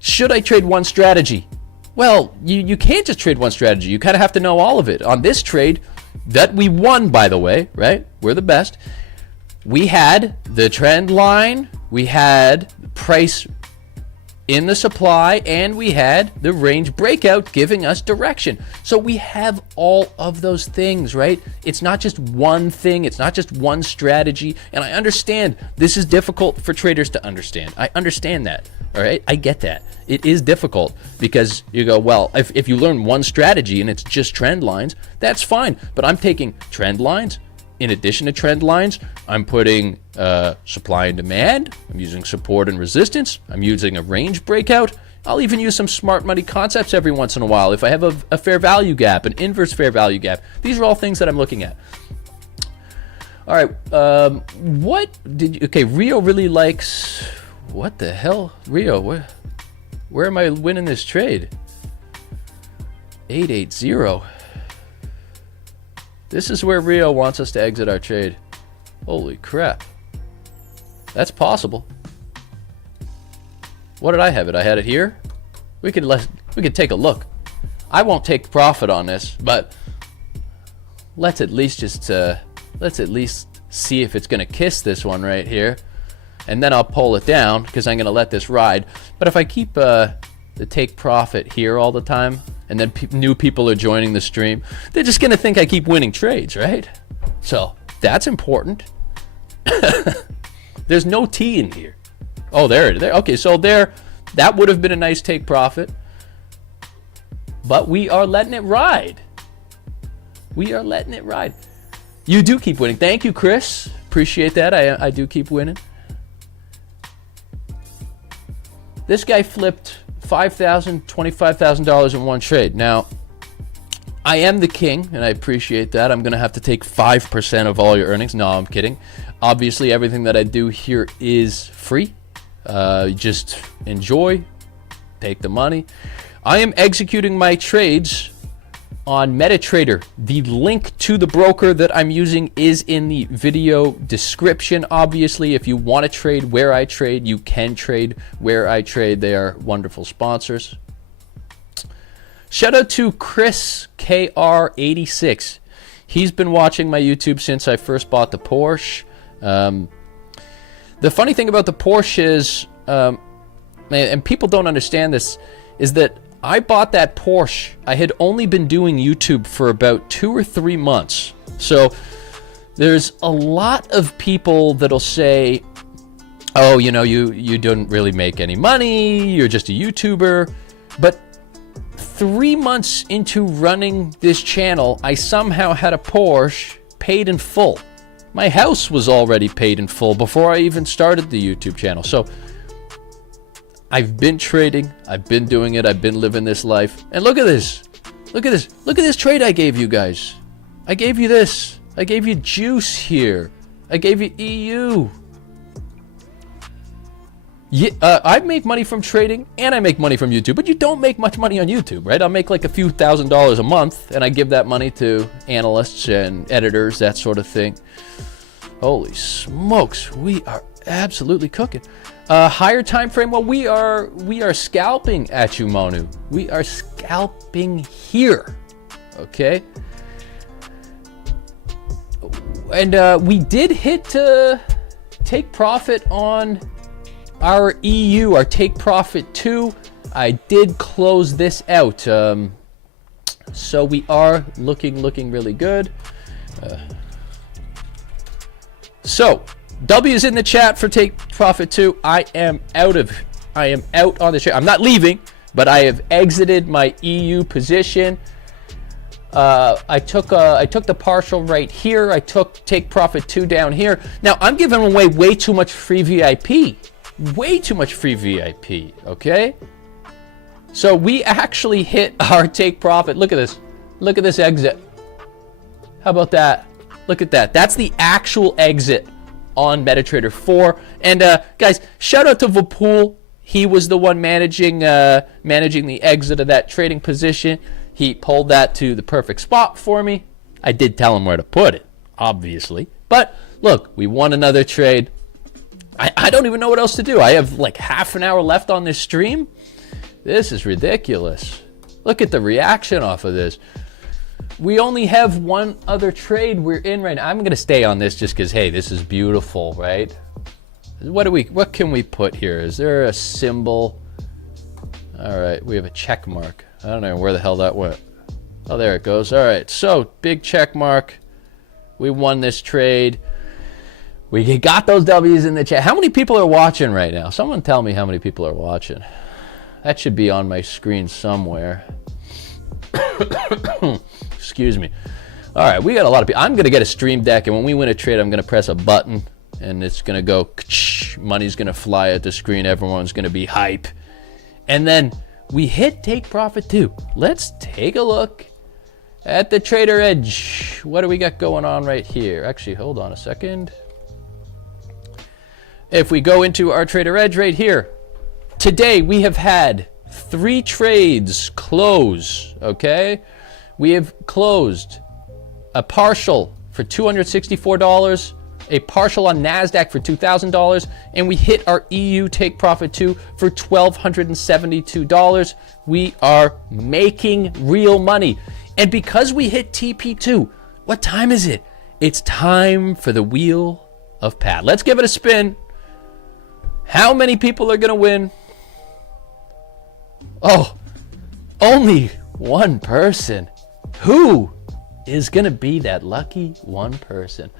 should I trade one strategy? Well, you can't just trade one strategy. You kind of have to know all of it. On this trade that we won, by the way, right? We're the best. We had the trend line. We had price in the supply, and we had the range breakout giving us direction. So we have all of those things, right? It's not just one thing. It's not just one strategy. And I understand this is difficult for traders to understand. I understand that. All right. I get that. It is difficult because you go, well, if you learn one strategy and it's just trend lines, that's fine. But I'm taking trend lines. In addition to trend lines, I'm putting supply and demand. I'm using support and resistance. I'm using a range breakout. I'll even use some smart money concepts every once in a while if I have a fair value gap, an inverse fair value gap. These are all things that I'm looking at. All right. Okay, Rio really likes... What the hell? Rio, where am I winning this trade? 880. This is where Rio wants us to exit our trade. Holy crap. That's possible. What did I have it? I had it here? We could take a look. I won't take profit on this, but let's at least see if it's going to kiss this one right here. And then I'll pull it down because I'm going to let this ride. But if I keep the take profit here all the time, and then new people are joining the stream, they're just going to think I keep winning trades, right? So that's important. There's no T in here. Oh, there. Okay, so there, that would have been a nice take profit. But we are letting it ride. We are letting it ride. You do keep winning. Thank you, Chris. Appreciate that. I do keep winning. This guy flipped $5,000, $25,000 in one trade. Now, I am the king, and I appreciate that. I'm going to have to take 5% of all your earnings. No, I'm kidding. Obviously, everything that I do here is free. Just enjoy, take the money. I am executing my trades on MetaTrader. The link to the broker that I'm using is in the video description. Obviously, if you want to trade where I trade, you can trade where I trade. They are wonderful sponsors. Shout out to Chris KR86. He's been watching my YouTube since I first bought the Porsche. The funny thing about the Porsche is, and people don't understand this, is that I bought that Porsche. I had only been doing YouTube for about 2 or 3 months. So there's a lot of people that'll say, oh, you know, you don't really make any money. You're just a YouTuber. But 3 months into running this channel, I somehow had a Porsche paid in full. My house was already paid in full before I even started the YouTube channel. So I've been trading, I've been doing it, I've been living this life. And look at this. Look at this. Look at this trade I gave you guys. I gave you this. I gave you juice here. I gave you EU. Yeah, I make money from trading and I make money from YouTube, but you don't make much money on YouTube, right? I'll make like a few $1,000s a month and I give that money to analysts and editors, that sort of thing. Holy smokes, we are absolutely cooking. Higher time frame, well, we are scalping at Monu. We are scalping here, okay? And we did hit take profit on our EU, our take profit 2. I did close this out, so we are looking really good. So W is in the chat for take profit 2. I am out on the trade. I'm not leaving, but I have exited my EU position. I took the partial right here. I took take profit 2 down here. Now I'm giving away way too much free VIP. Way too much free VIP, okay? So we actually hit our take profit. Look at this. Look at this exit. How about that? Look at that. That's the actual exit on MetaTrader 4. And guys, shout out to Vapool. He was the one managing the exit of that trading position. He pulled that to the perfect spot for me. I did tell him where to put it, obviously. But look, we won another trade. I don't even know what else to do. I have like half an hour left on this stream. This is ridiculous. Look at the reaction off of this. We only have one other trade we're in right now. I'm gonna stay on this just because, hey, this is beautiful, right? What can we put here? Is there a symbol? All right, we have a check mark. I don't know where the hell that went. Oh, there it goes. All right, so big check mark. We won this trade. We got those W's in the chat. How many people are watching right now? Someone tell me how many people are watching. That should be on my screen somewhere. Excuse me. All right, we got a lot of people. I'm going to get a stream deck, and when we win a trade, I'm going to press a button, and it's going to go, money's going to fly at the screen. Everyone's going to be hype. And then we hit take profit too. Let's take a look at the Trader Edge. What do we got going on right here? Actually, hold on a second. If we go into our Trader Edge right here, today we have had 3 trades close, okay? We have closed a partial for $264, a partial on Nasdaq for $2,000, and we hit our EU take profit 2 for $1,272. We are making real money. And because we hit TP2, what time is it? It's time for the Wheel of Pat. Let's give it a spin. How many people are going to win? Oh, only one person. Who is going to be that lucky one person?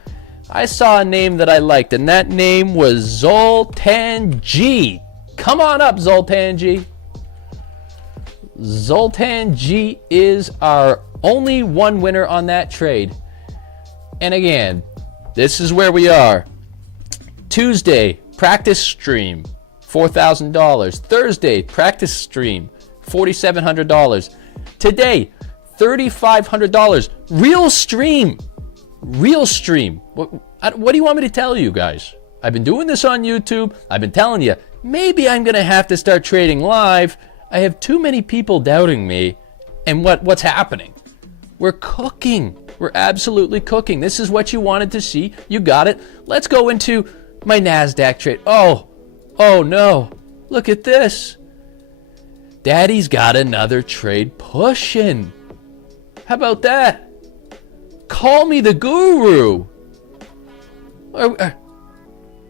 I saw a name that I liked, and that name was Zoltan G. Come on up, Zoltan G. Zoltan G is our only one winner on that trade. And again, this is where we are. Tuesday, practice stream, $4,000. Thursday, practice stream, $4,700. Today, $3,500. Real stream. Real stream. What do you want me to tell you guys? I've been doing this on YouTube. I've been telling you, maybe I'm going to have to start trading live. I have too many people doubting me. And what's happening? We're cooking. We're absolutely cooking. This is what you wanted to see. You got it. Let's go into my Nasdaq trade. Oh no. Look at this. Daddy's got another trade pushing. How about that? Call me the guru.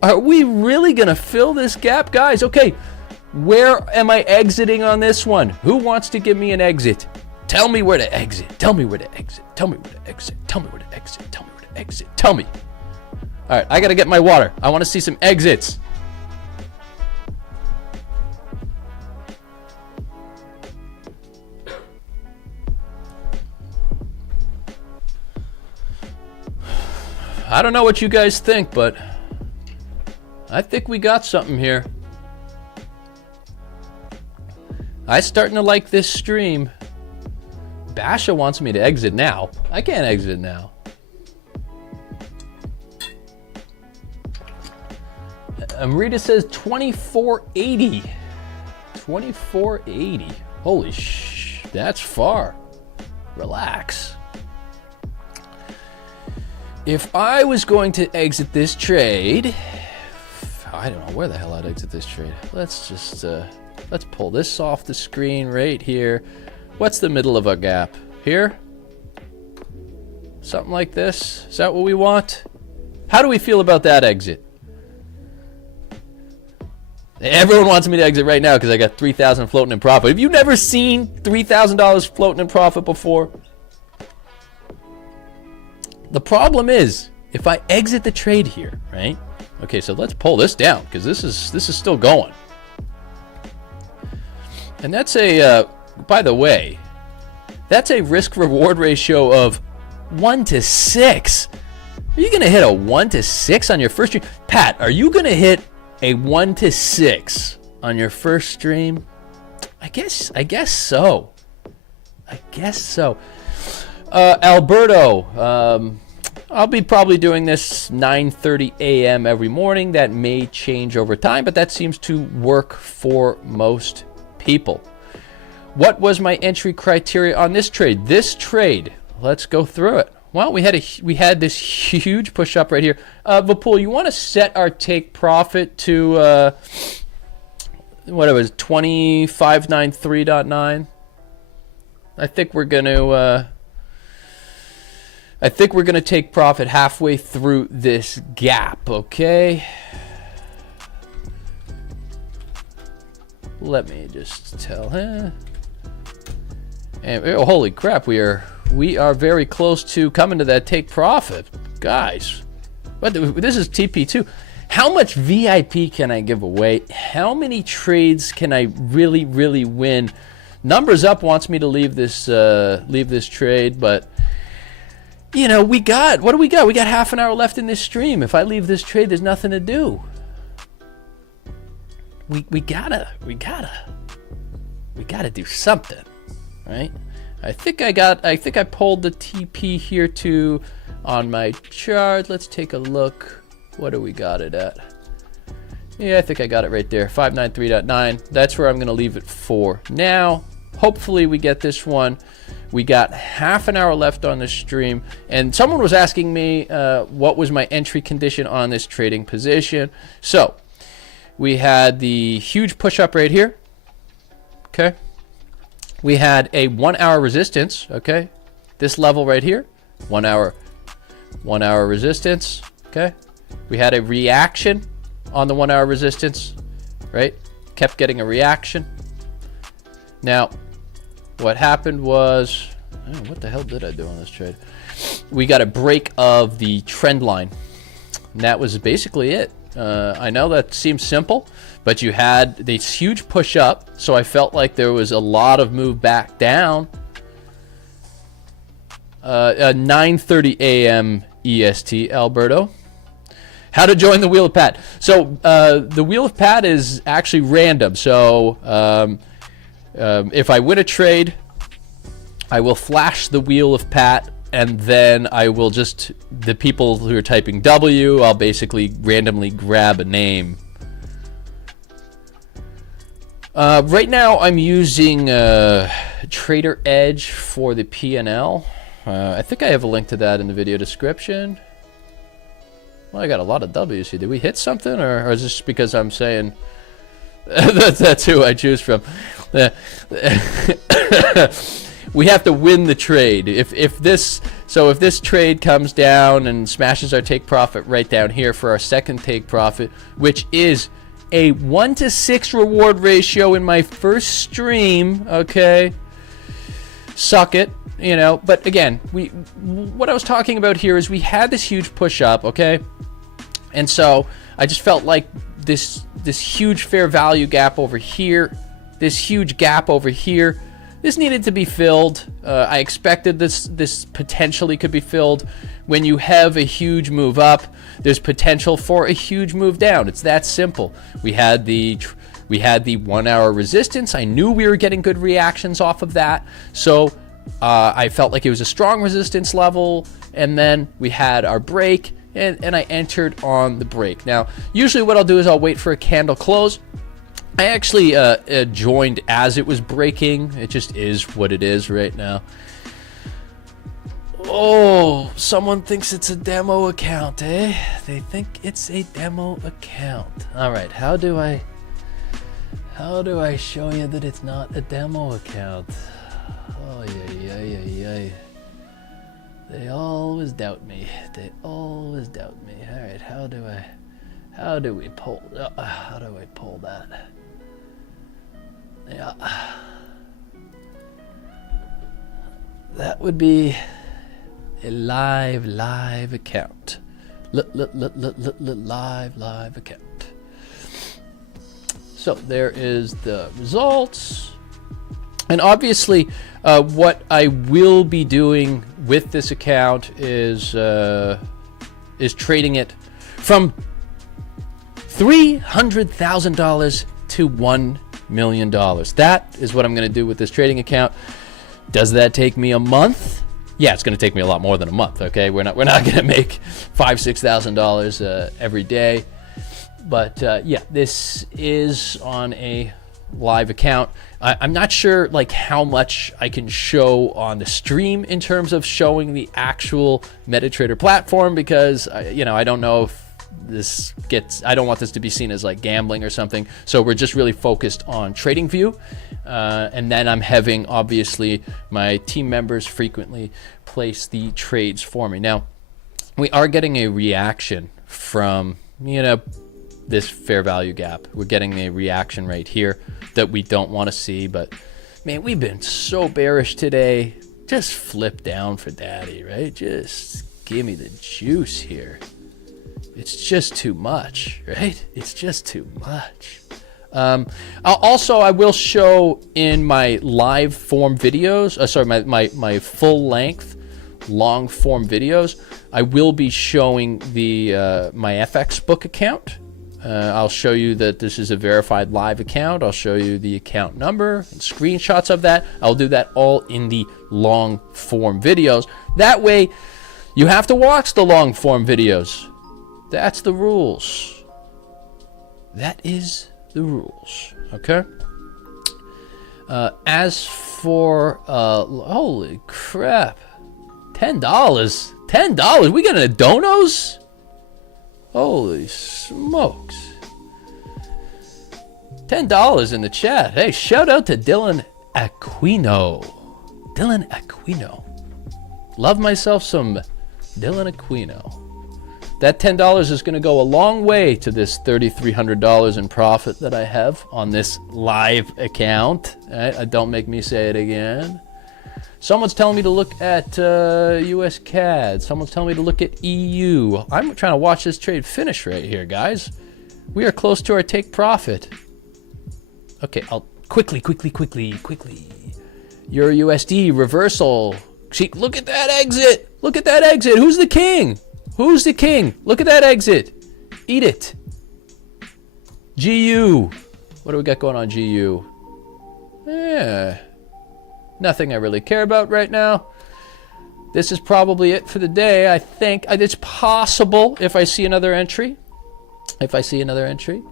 Are we really going to fill this gap? Guys, okay. Where am I exiting on this one? Who wants to give me an exit? Tell me where to exit. Tell me where to exit. Tell me where to exit. Tell me where to exit. Tell me where to exit. Tell me. All right, I got to get my water. I want to see some exits. I don't know what you guys think, but I think we got something here. I'm starting to like this stream. Basha wants me to exit now. I can't exit now. Amrita says 2480. 2480. Holy that's far. Relax. If I was going to exit this trade, I don't know where the hell I'd exit this trade. Let's just let's pull this off the screen right here. What's the middle of a gap? Here? Something like this? Is that what we want? How do we feel about that exit? Everyone wants me to exit right now because I got $3,000 floating in profit. Have you never seen $3,000 floating in profit before? The problem is, if I exit the trade here, right? Okay, so let's pull this down because this is still going. And that's a, by the way, that's a risk-reward ratio of 1 to 6. Are you going to hit a 1 to 6 on your first stream? Pat, are you going to hit a 1 to 6 on your first stream? I guess so. I guess so. Alberto, I'll be probably doing this 9:30 a.m. every morning. That may change over time, but that seems to work for most people. What was my entry criteria on this trade? This trade, let's go through it. Well, we had this huge push up right here. Vipul, you want to set our take profit to what it was, 2593.9? I think we're going to take profit halfway through this gap, okay? let me just tell him. And oh, holy crap, we are very close to coming to that take profit, guys. But this is TP2. How much VIP can I give away? How many trades can I really win? Numbers Up wants me to leave this trade, but you know, what do we got? We got half an hour left in this stream. If I leave this trade, there's nothing to do. We gotta do something, right? I think I pulled the TP here too on my chart. Let's take a look. What do we got it at? Yeah, I think I got it right there, 593.9. That's where I'm gonna leave it for now. Hopefully we get this one. We got half an hour left on the stream, and someone was asking me what was my entry condition on this trading position. So we had the huge push up right here. Okay. We had a 1 hour resistance. Okay. This level right here, 1 hour resistance. Okay. We had a reaction on the 1 hour resistance, right? Kept getting a reaction. Now, what happened was, oh, what the hell did I do on this trade? We got a break of the trend line. And that was basically it. I know that seems simple, but you had this huge push up, so I felt like there was a lot of move back down. 9:30 a.m. EST, Alberto. How to join the Wheel of Pat. So the Wheel of Pat is actually random. So if I win a trade, I will flash the Wheel of Pat, and then I will just, the people who are typing W, I'll basically randomly grab a name. Right now I'm using Trader Edge for the P&L. I think I have a link to that in the video description. Well, I got a lot of W's here. Did we hit something, or is this because I'm saying that's who I choose from? We have to win the trade. If this trade comes down and smashes our take profit right down here for our second take profit, which is a 1-to-6 reward ratio in my first stream, okay? Suck it, you know. But again, what I was talking about here is we had this huge push up, okay? And so I just felt like this huge fair value gap over here, this huge gap over here, this needed to be filled. I expected this potentially could be filled. When you have a huge move up, there's potential for a huge move down. It's that simple. We had the 1 hour resistance. I knew we were getting good reactions off of that. So I felt like it was a strong resistance level. And then we had our break, and I entered on the break. Now, usually what I'll do is I'll wait for a candle close. I actually joined as it was breaking. It just is what it is right now. Oh, someone thinks it's a demo account, eh? They think it's a demo account. All right, how do I show you that it's not a demo account? Oh, yeah. They always doubt me. All right, how do we pull that? Yeah, that would be a live account. Live account. So there is the results, and obviously, what I will be doing with this account is trading it from $300,000 to $1 million. That is what I'm going to do with this trading account. Does that take me a month? Yeah, it's going to take me a lot more than a month. Okay, we're not going to make $5,000-$6,000 every day, but yeah, this is on a live account. I'm not sure like how much I can show on the stream in terms of showing the actual MetaTrader platform, because I don't know if I don't want this to be seen as like gambling or something. So we're just really focused on TradingView, and then I'm having obviously my team members frequently place the trades for me. Now we are getting a reaction from this fair value gap. We're getting a reaction right here that we don't want to see, but man, we've been so bearish today. Just flip down for daddy, right? Just give me the juice here. It's just too much, right? It's just too much. Also, I will show in my live form videos, my full length long form videos, I will be showing the my FX book account. I'll show you that this is a verified live account. I'll show you the account number and screenshots of that. I'll do that all in the long form videos. That way, you have to watch the long form videos. That's the rules. That is the rules. Okay? As for, holy crap. $10. $10? We got a donos? Holy smokes. $10 in the chat. Hey, shout out to Dylan Aquino. Dylan Aquino. Love myself some Dylan Aquino. That $10 is going to go a long way to this $3,300 in profit that I have on this live account. Right? Don't make me say it again. Someone's telling me to look at US CAD. Someone's telling me to look at EU. I'm trying to watch this trade finish right here, guys. We are close to our take profit. Okay, I'll quickly. EURUSD reversal. See, look at that exit. Look at that exit. Who's the king? Who's the king? Look at that exit. Eat it. GU. What do we got going on GU? Yeah. Nothing I really care about right now. This is probably it for the day. I think it's possible if I see another entry. If I see another entry,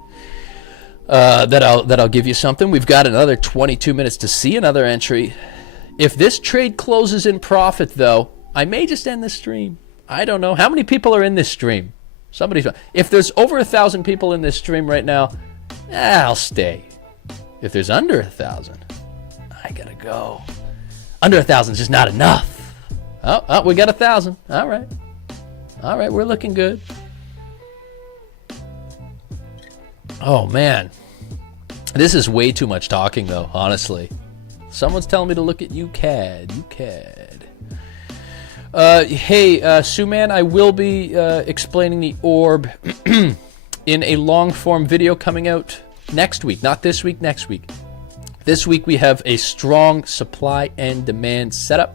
that I'll give you something. We've got another 22 minutes to see another entry. If this trade closes in profit, though, I may just end the stream. I don't know. How many people are in this stream? If there's over 1,000 people in this stream right now, I'll stay. If there's under 1,000, I gotta go. Under 1,000 is just not enough. Oh, we got 1,000. All right, we're looking good. Oh man, this is way too much talking though, honestly. Someone's telling me to look at UCAD. Hey, Suman, I will be explaining the orb in a long form video coming out next week. Not this week, next week. This week we have a strong supply and demand setup.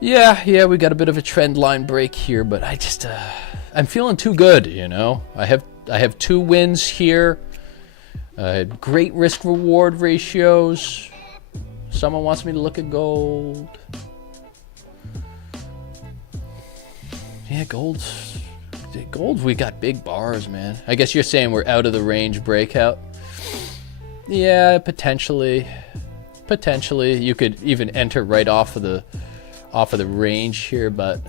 Yeah, we got a bit of a trend line break here, but I'm feeling too good, you know. I have 2 wins here. Great risk reward ratios. Someone wants me to look at gold. Yeah, gold, we got big bars, man. I guess you're saying we're out of the range breakout. Yeah, potentially. You could even enter right off of the range here, but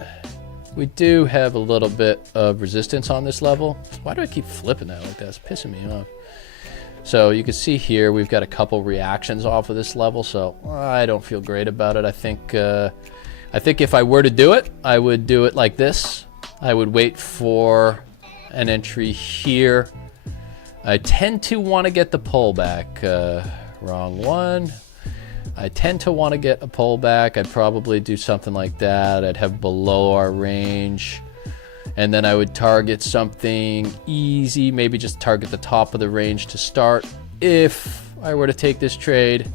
we do have a little bit of resistance on this level. Why do I keep flipping that like that? It's pissing me off. So you can see here we've got a couple reactions off of this level, so I don't feel great about it. I think if I were to do it, I would do it like this. I would wait for an entry here. I tend to want to get the pullback. Wrong one. I tend to want to get a pullback. I'd probably do something like that. I'd have below our range. And then I would target something easy. Maybe just target the top of the range to start. If I were to take this trade,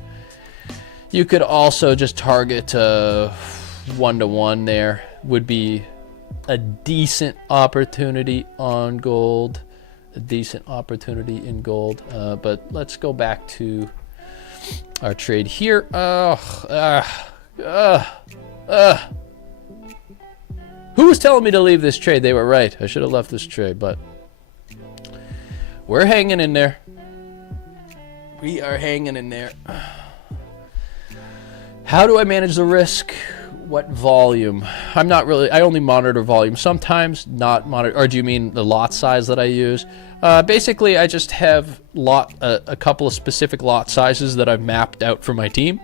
you could also just target 1-to-1 there. Would be a decent opportunity on gold. A decent opportunity in gold. But let's go back to our trade here. Who was telling me to leave this trade? They were right. I should have left this trade, but we're hanging in there. We are hanging in there. How do I manage the risk? What volume? I only monitor volume. Sometimes not monitor, or do you mean the lot size that I use? Basically, I just have a couple of specific lot sizes that I've mapped out for my team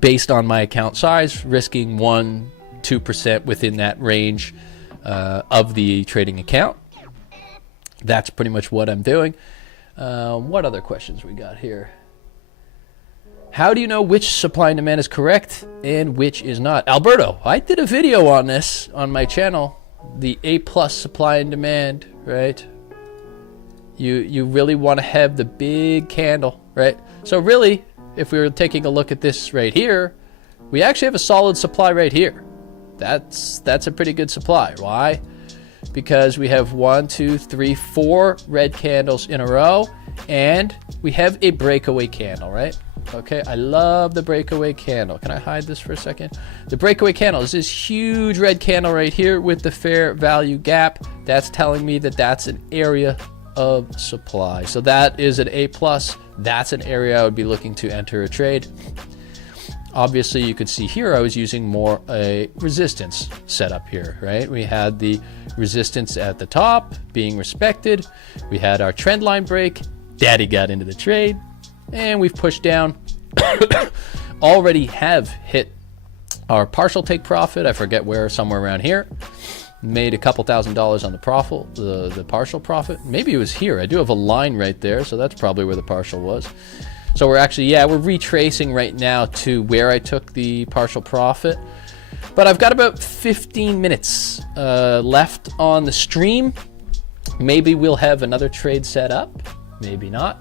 based on my account size, risking 1-2% within that range. of the trading account. That's pretty much what I'm doing. What other questions we got here? How do you know which supply and demand is correct and which is not? Alberto, I did a video on this on my channel. The A+ supply and demand, right? You really want to have the big candle, right? So really, if we were taking a look at this right here, we actually have a solid supply right here. That's a pretty good supply. Why? Because we have 1, 2, 3, 4 red candles in a row, and we have a breakaway candle, right? Okay, I love the breakaway candle. Can I hide this for a second? The breakaway candle is this huge red candle right here with the fair value gap. That's telling me that that's an area of supply. So that is an A+. That's an area I would be looking to enter a trade. Obviously, you could see here I was using more a resistance setup here, right? We had the resistance at the top being respected. We had our trend line break. Daddy got into the trade, and we've pushed down. Already have hit our partial take profit. I forget where, somewhere around here. Made a couple $1,000s on the profit, the partial profit. Maybe it was here. I do have a line right there, so that's probably where the partial was. So we're actually, yeah, we're retracing right now to where I took the partial profit. But I've got about 15 minutes left on the stream. Maybe we'll have another trade set up. Maybe not.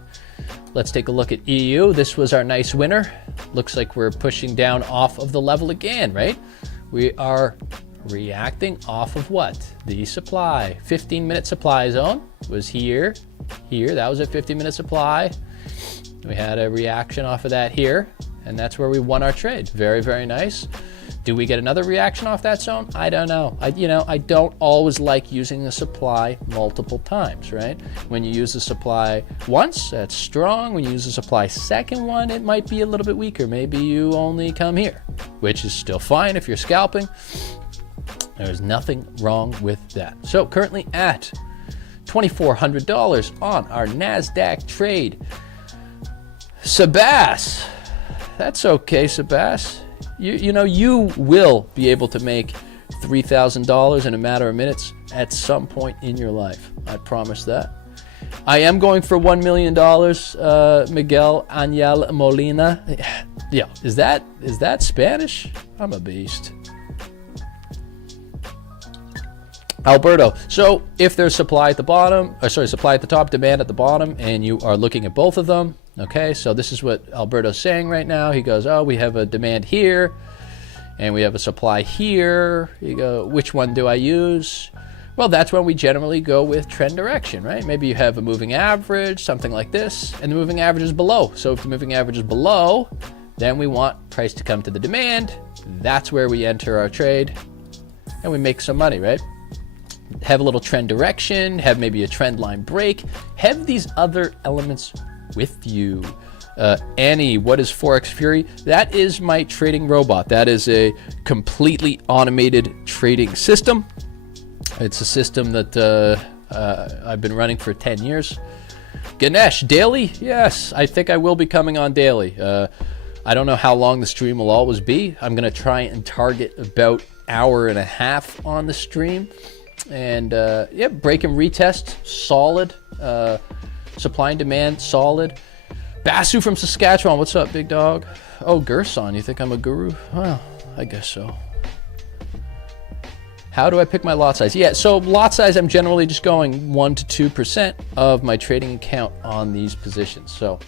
Let's take a look at EU. This was our nice winner. Looks like we're pushing down off of the level again, right? We are reacting off of what? The supply. 15-minute supply zone was here. Here, that was a 15-minute supply. We had a reaction off of that here, and that's where we won our trade. Very, very nice. Do we get another reaction off that zone? I don't know. I don't always like using the supply multiple times, right? When you use the supply once, that's strong. When you use the supply second one, it might be a little bit weaker. Maybe you only come here, which is still fine if you're scalping. There's nothing wrong with that. So currently at $2,400 on our Nasdaq trade. Sebas, that's okay, Sebas. You will be able to make $3,000 in a matter of minutes at some point in your life. I promise that. I am going for $1 million, Miguel Ángel Molina. Yeah, is that Spanish? I'm a beast. Alberto, so if there's supply at the bottom, supply at the top, demand at the bottom, and you are looking at both of them, okay, so this is what Alberto's saying right now. He goes, oh, we have a demand here, and we have a supply here. You go, which one do I use? Well, that's when we generally go with trend direction, right? Maybe you have a moving average, something like this, and the moving average is below. So if the moving average is below, then we want price to come to the demand. That's where we enter our trade, and we make some money, right? Have a little trend direction, have maybe a trend line break, have these other elements with you. Annie, what is Forex Fury? That is my trading robot. That is a completely automated trading system. It's a system that I've been running for 10 years. Ganesh, daily? Yes, I think I will be coming on daily. I don't know how long the stream will always be. I'm going to try and target about an hour and a half on the stream. And yeah, break and retest, solid. Supply and demand, solid. Basu from Saskatchewan, what's up, big dog? Oh, Gerson, you think I'm a guru? Well, I guess so. How do I pick my lot size? Yeah, so lot size, I'm generally just going 1 to 2% of my trading account on these positions. So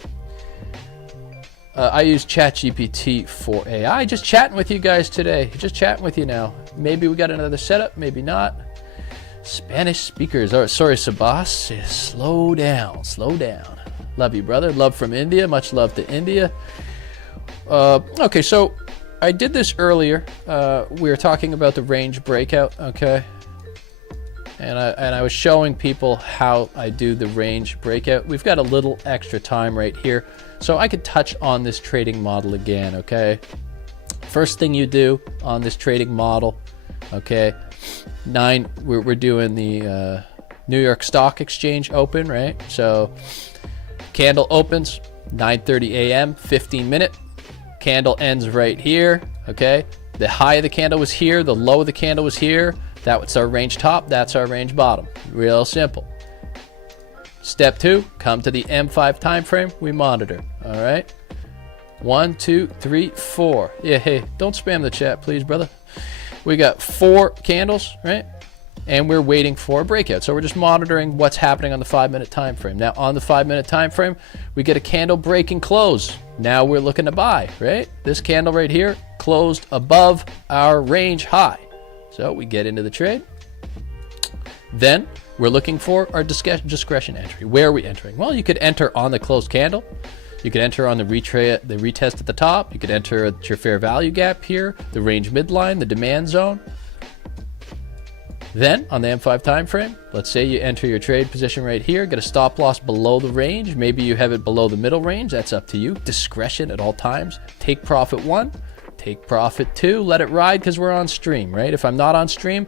I use ChatGPT for AI. Just chatting with you guys today. Just chatting with you now. Maybe we got another setup, maybe not. Spanish speakers. Oh, sorry, Sebas. Slow down. Slow down. Love you, brother. Love from India. Much love to India. Okay, so I did this earlier. We were talking about the range breakout, okay? And I was showing people how I do the range breakout. We've got a little extra time right here, so I could touch on this trading model again, okay? First thing you do on this trading model, okay? We're doing the New York Stock Exchange open, right? So candle opens 9:30 a.m., 15-minute. Candle ends right here, okay? The high of the candle was here, the low of the candle was here. That's our range top, that's our range bottom. Real simple. Step 2, come to the M5 time frame, we monitor. All right. 1, 2, 3, 4. Yeah, hey, don't spam the chat, please, brother. We got 4 candles, right? And we're waiting for a breakout. So we're just monitoring what's happening on the 5-minute time frame. Now on the 5-minute time frame, we get a candle breaking close. Now we're looking to buy, right? This candle right here closed above our range high. So we get into the trade. Then we're looking for our discretion entry. Where are we entering? Well, you could enter on the closed candle. You could enter on the retest at the top. You could enter at your fair value gap here, the range midline, the demand zone. Then on the M5 time frame, let's say you enter your trade position right here, get a stop loss below the range. Maybe you have it below the middle range. That's up to you. Discretion at all times. Take profit 1, take profit 2, let it ride because we're on stream, right? If I'm not on stream,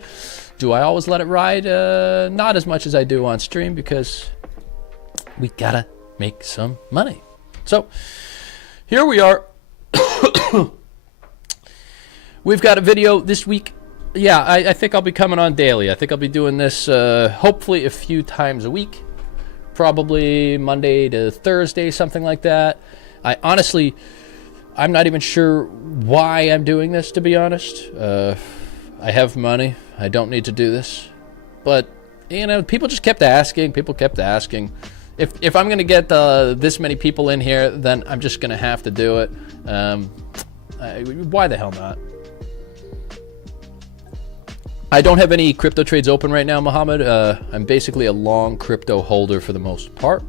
do I always let it ride? Not as much as I do on stream because we gotta make some money. So here we are. We've got a video this week. Yeah, I think I'll be coming on daily. I think I'll be doing this hopefully a few times a week. Probably Monday to Thursday, something like that. I'm not even sure why I'm doing this, to be honest. I have money. I don't need to do this. But, you know, people just kept asking. People kept asking. If I'm going to get this many people in here, then I'm just going to have to do it. Why the hell not? I don't have any crypto trades open right now, Mohammed. I'm basically a long crypto holder for the most part.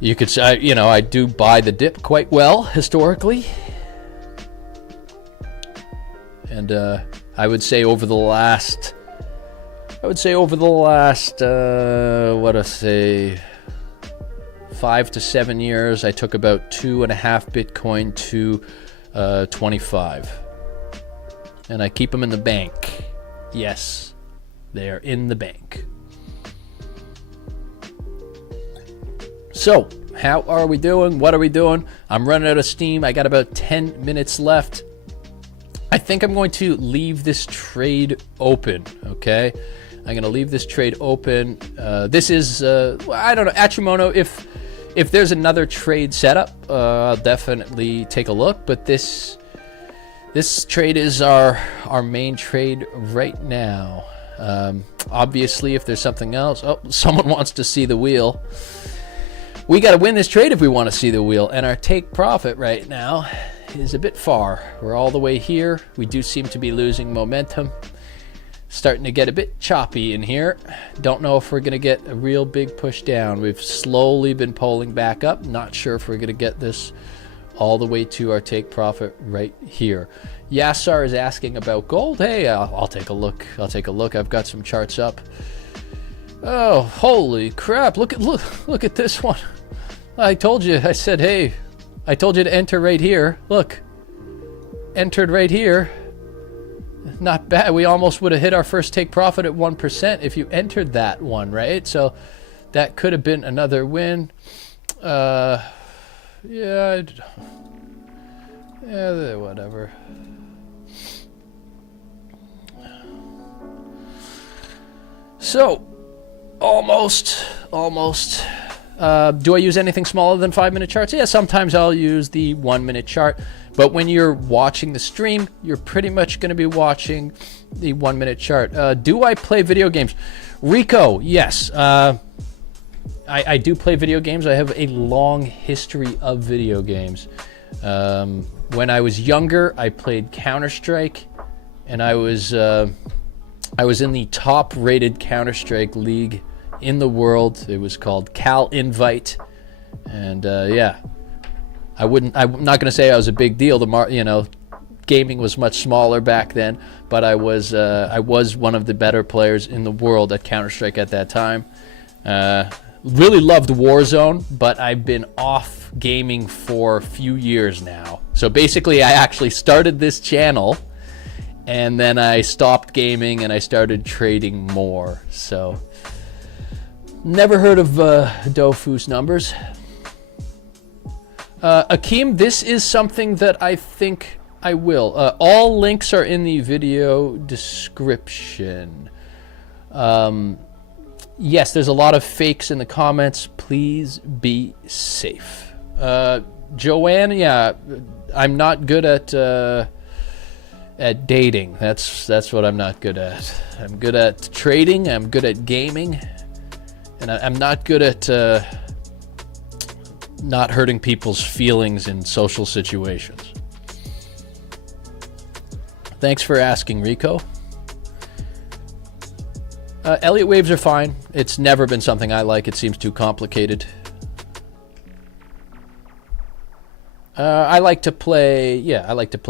You could say, you know, I do buy the dip quite well historically. And I would say over the last, what I say, 5 to 7 years, I took about 2.5 Bitcoin to 25. And I keep them in the bank. Yes, they are in the bank. So, how are we doing? What are we doing? I'm running out of steam. I got about 10 minutes left. I think I'm going to leave this trade open, okay? I'm going to leave this trade open. This is, I don't know, Atrimono, if there's another trade setup, I'll definitely take a look. But this trade is our main trade right now. Obviously, if there's something else, oh, someone wants to see the wheel. We got to win this trade if we want to see the wheel, and our take profit right now is a bit far. We're all the way here. We do seem to be losing momentum. Starting to get a bit choppy in here. Don't know if we're going to get a real big push down. We've slowly been pulling back up. Not sure if we're going to get this all the way to our take profit right here. Yassar is asking about gold. Hey, I'll take a look. I've got some charts up. Oh, holy crap. Look at this one. I told you. I said, hey, I told you to enter right here. Look. Entered right here. Not bad. We almost would have hit our first take profit at 1% if you entered that one, right? So that could have been another win. Yeah, whatever. So, almost. Do I use anything smaller than 5-minute charts? Yeah, sometimes I'll use the 1-minute chart. But when you're watching the stream, you're pretty much going to be watching the 1-minute chart. Do I play video games? Rico, yes. I do play video games. I have a long history of video games. When I was younger, I played Counter-Strike, and I was in the top-rated Counter-Strike league in the world. It was called Cal Invite, and yeah, I'm not going to say I was a big deal. Gaming was much smaller back then, but I was one of the better players in the world at Counter-Strike at that time. Really loved Warzone, but I've been off gaming for a few years now. So basically, I actually started this channel, and then I stopped gaming and I started trading more. So never heard of Dofu's numbers. Akeem, this is something that I think I will. All links are in the video description. Yes, there's a lot of fakes in the comments. Please be safe. Joanne, yeah, I'm not good at dating. That's what I'm not good at. I'm good at trading. I'm good at gaming, and I'm not good at not hurting people's feelings in social situations. Thanks for asking, Rico. Elliott waves are fine. It's never been something I like. It seems too complicated. I like to play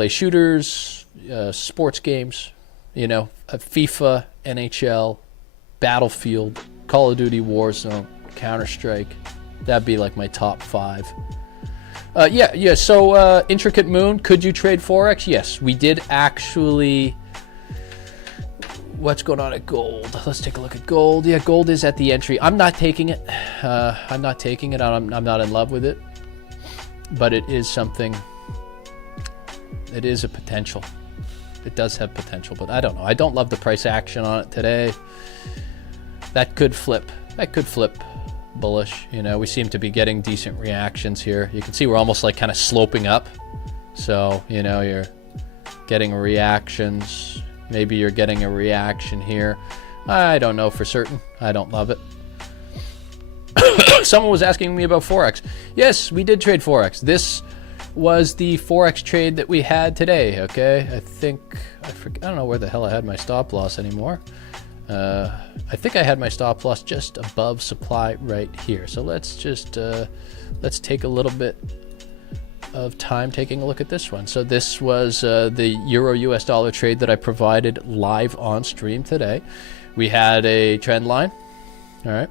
shooters, sports games, you know, FIFA, NHL, Battlefield, Call of Duty, Warzone, Counter-Strike. That'd be like my top 5. So Intricate Moon, could you trade Forex? Yes, we did actually. What's going on at gold? Let's take a look at gold. Yeah, gold is at the entry. I'm not taking it. I'm not taking it. I'm not in love with it. But it is something. It is a potential. It does have potential, but I don't know. I don't love the price action on it today. That could flip. That could flip bullish. You know, we seem to be getting decent reactions here. You can see we're almost like kind of sloping up. So, you know, you're getting reactions. Maybe you're getting a reaction here. I don't know for certain. I don't love it. Someone was asking me about Forex. Yes, we did trade Forex. This was the Forex trade that we had today, okay? I don't know where the hell I had my stop loss anymore. I think I had my stop loss just above supply right here. So let's just, let's take a little bit of time taking a look at this one. So this was the Euro US dollar trade that I provided live on stream today. We had a trend line, all right?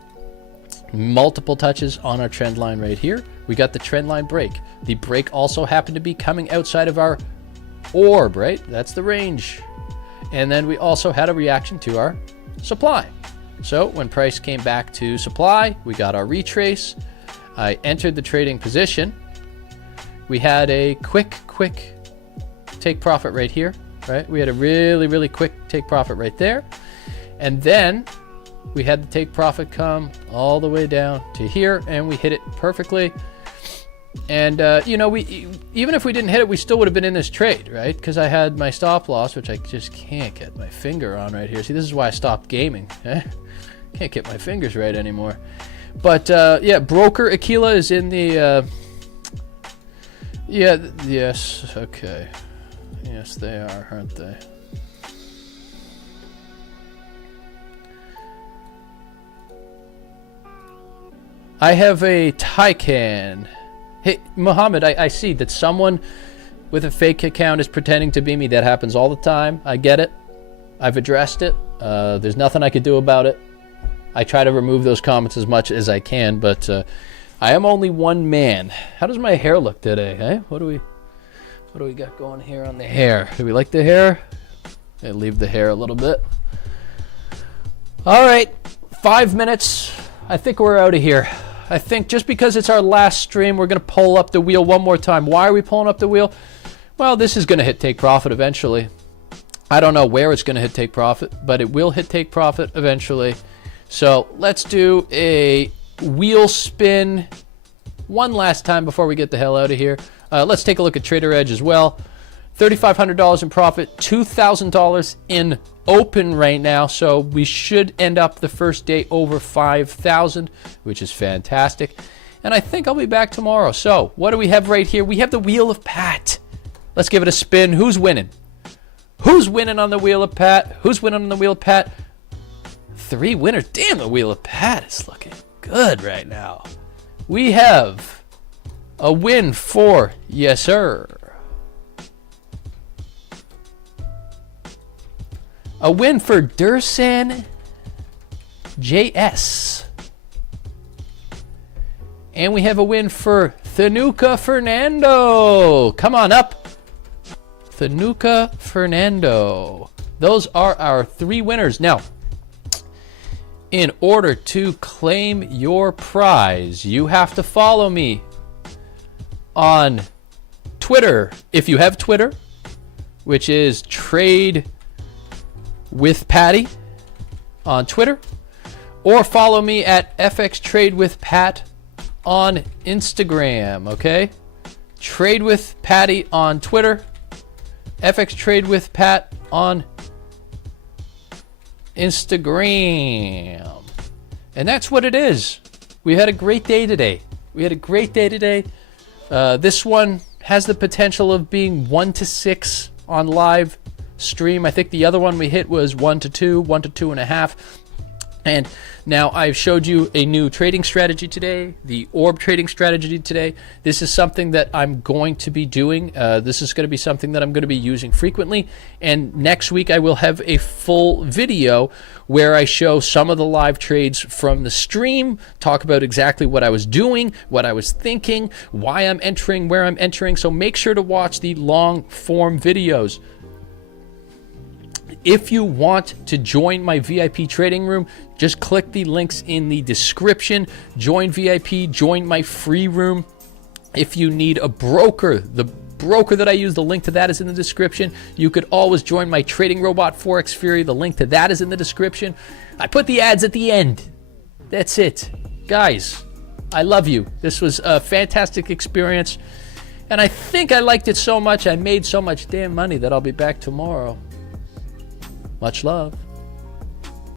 Multiple touches on our trend line right here. We got the trend line break. The break also happened to be coming outside of our orb, right? That's the range. And then we also had a reaction to our supply. So when price came back to supply, we got our retrace. I entered the trading position. We had a quick take profit right here, right? We had a really quick take profit right there. And then we had the take profit come all the way down to here, and we hit it perfectly. And, you know, even if we didn't hit it, we still would have been in this trade, right? Because I had my stop loss, which I just can't get my finger on right here. See, this is why I stopped gaming. Can't get my fingers right anymore. But, yeah, Broker Aquila is in the... yes, okay. Yes, they are, aren't they? I have a Taycan. Hey, Mohammed, I see that someone with a fake account is pretending to be me. That happens all the time. I get it. I've addressed it. There's nothing I could do about it. I try to remove those comments as much as I can, but I am only one man. How does my hair look today, eh? What do we got going here on the hair? Do we like the hair? I leave the hair a little bit. All right, 5 minutes. I think we're out of here. I think just because it's our last stream, we're going to pull up the wheel one more time. Why are we pulling up the wheel? Well, this is going to hit take profit eventually. I don't know where it's going to hit take profit, but it will hit take profit eventually. So let's do a wheel spin one last time before we get the hell out of here. Let's take a look at Trader Edge as well. $3,500 in profit, $2,000 in open right now. So we should end up the first day over 5,000, which is fantastic. And I think I'll be back tomorrow. So what do we have right here? We have the Wheel of Pat. Let's give it a spin. Who's winning? Who's winning on the Wheel of Pat? Who's winning on the Wheel of Pat? 3 winners. Damn, the Wheel of Pat is looking good right now. We have a win for yes, sir. A win for Dursan JS. And we have a win for Thanuka Fernando. Come on up. Thanuka Fernando. Those are our 3 winners. Now, in order to claim your prize, you have to follow me on Twitter. If you have Twitter, which is Trade with Patty on Twitter, or follow me at FX Trade with Pat on Instagram. Okay, Trade with Patty on Twitter, FX Trade with Pat on Instagram. And that's what it is. We had a great day today. This one has the potential of being 1 to 6 on live stream. I think the other one we hit was 1 to 2, 1 to 2.5. And now I've showed you a new trading strategy today, the orb trading strategy today. This is something that I'm going to be doing. This is going to be something that I'm going to be using frequently. And next week I will have a full video where I show some of the live trades from the stream, talk about exactly what I was doing, what I was thinking, why I'm entering, where I'm entering. So make sure to watch the long form videos. If you want to join my VIP trading room, just click the links in the description. Join VIP, join my free room. If you need a broker, the broker that I use, the link to that is in the description. You could always join my trading robot Forex Fury. The link to that is in the description. I put the ads at the end. That's it. Guys, I love you. This was a fantastic experience. And I think I liked it so much, I made so much damn money that I'll be back tomorrow. Much love.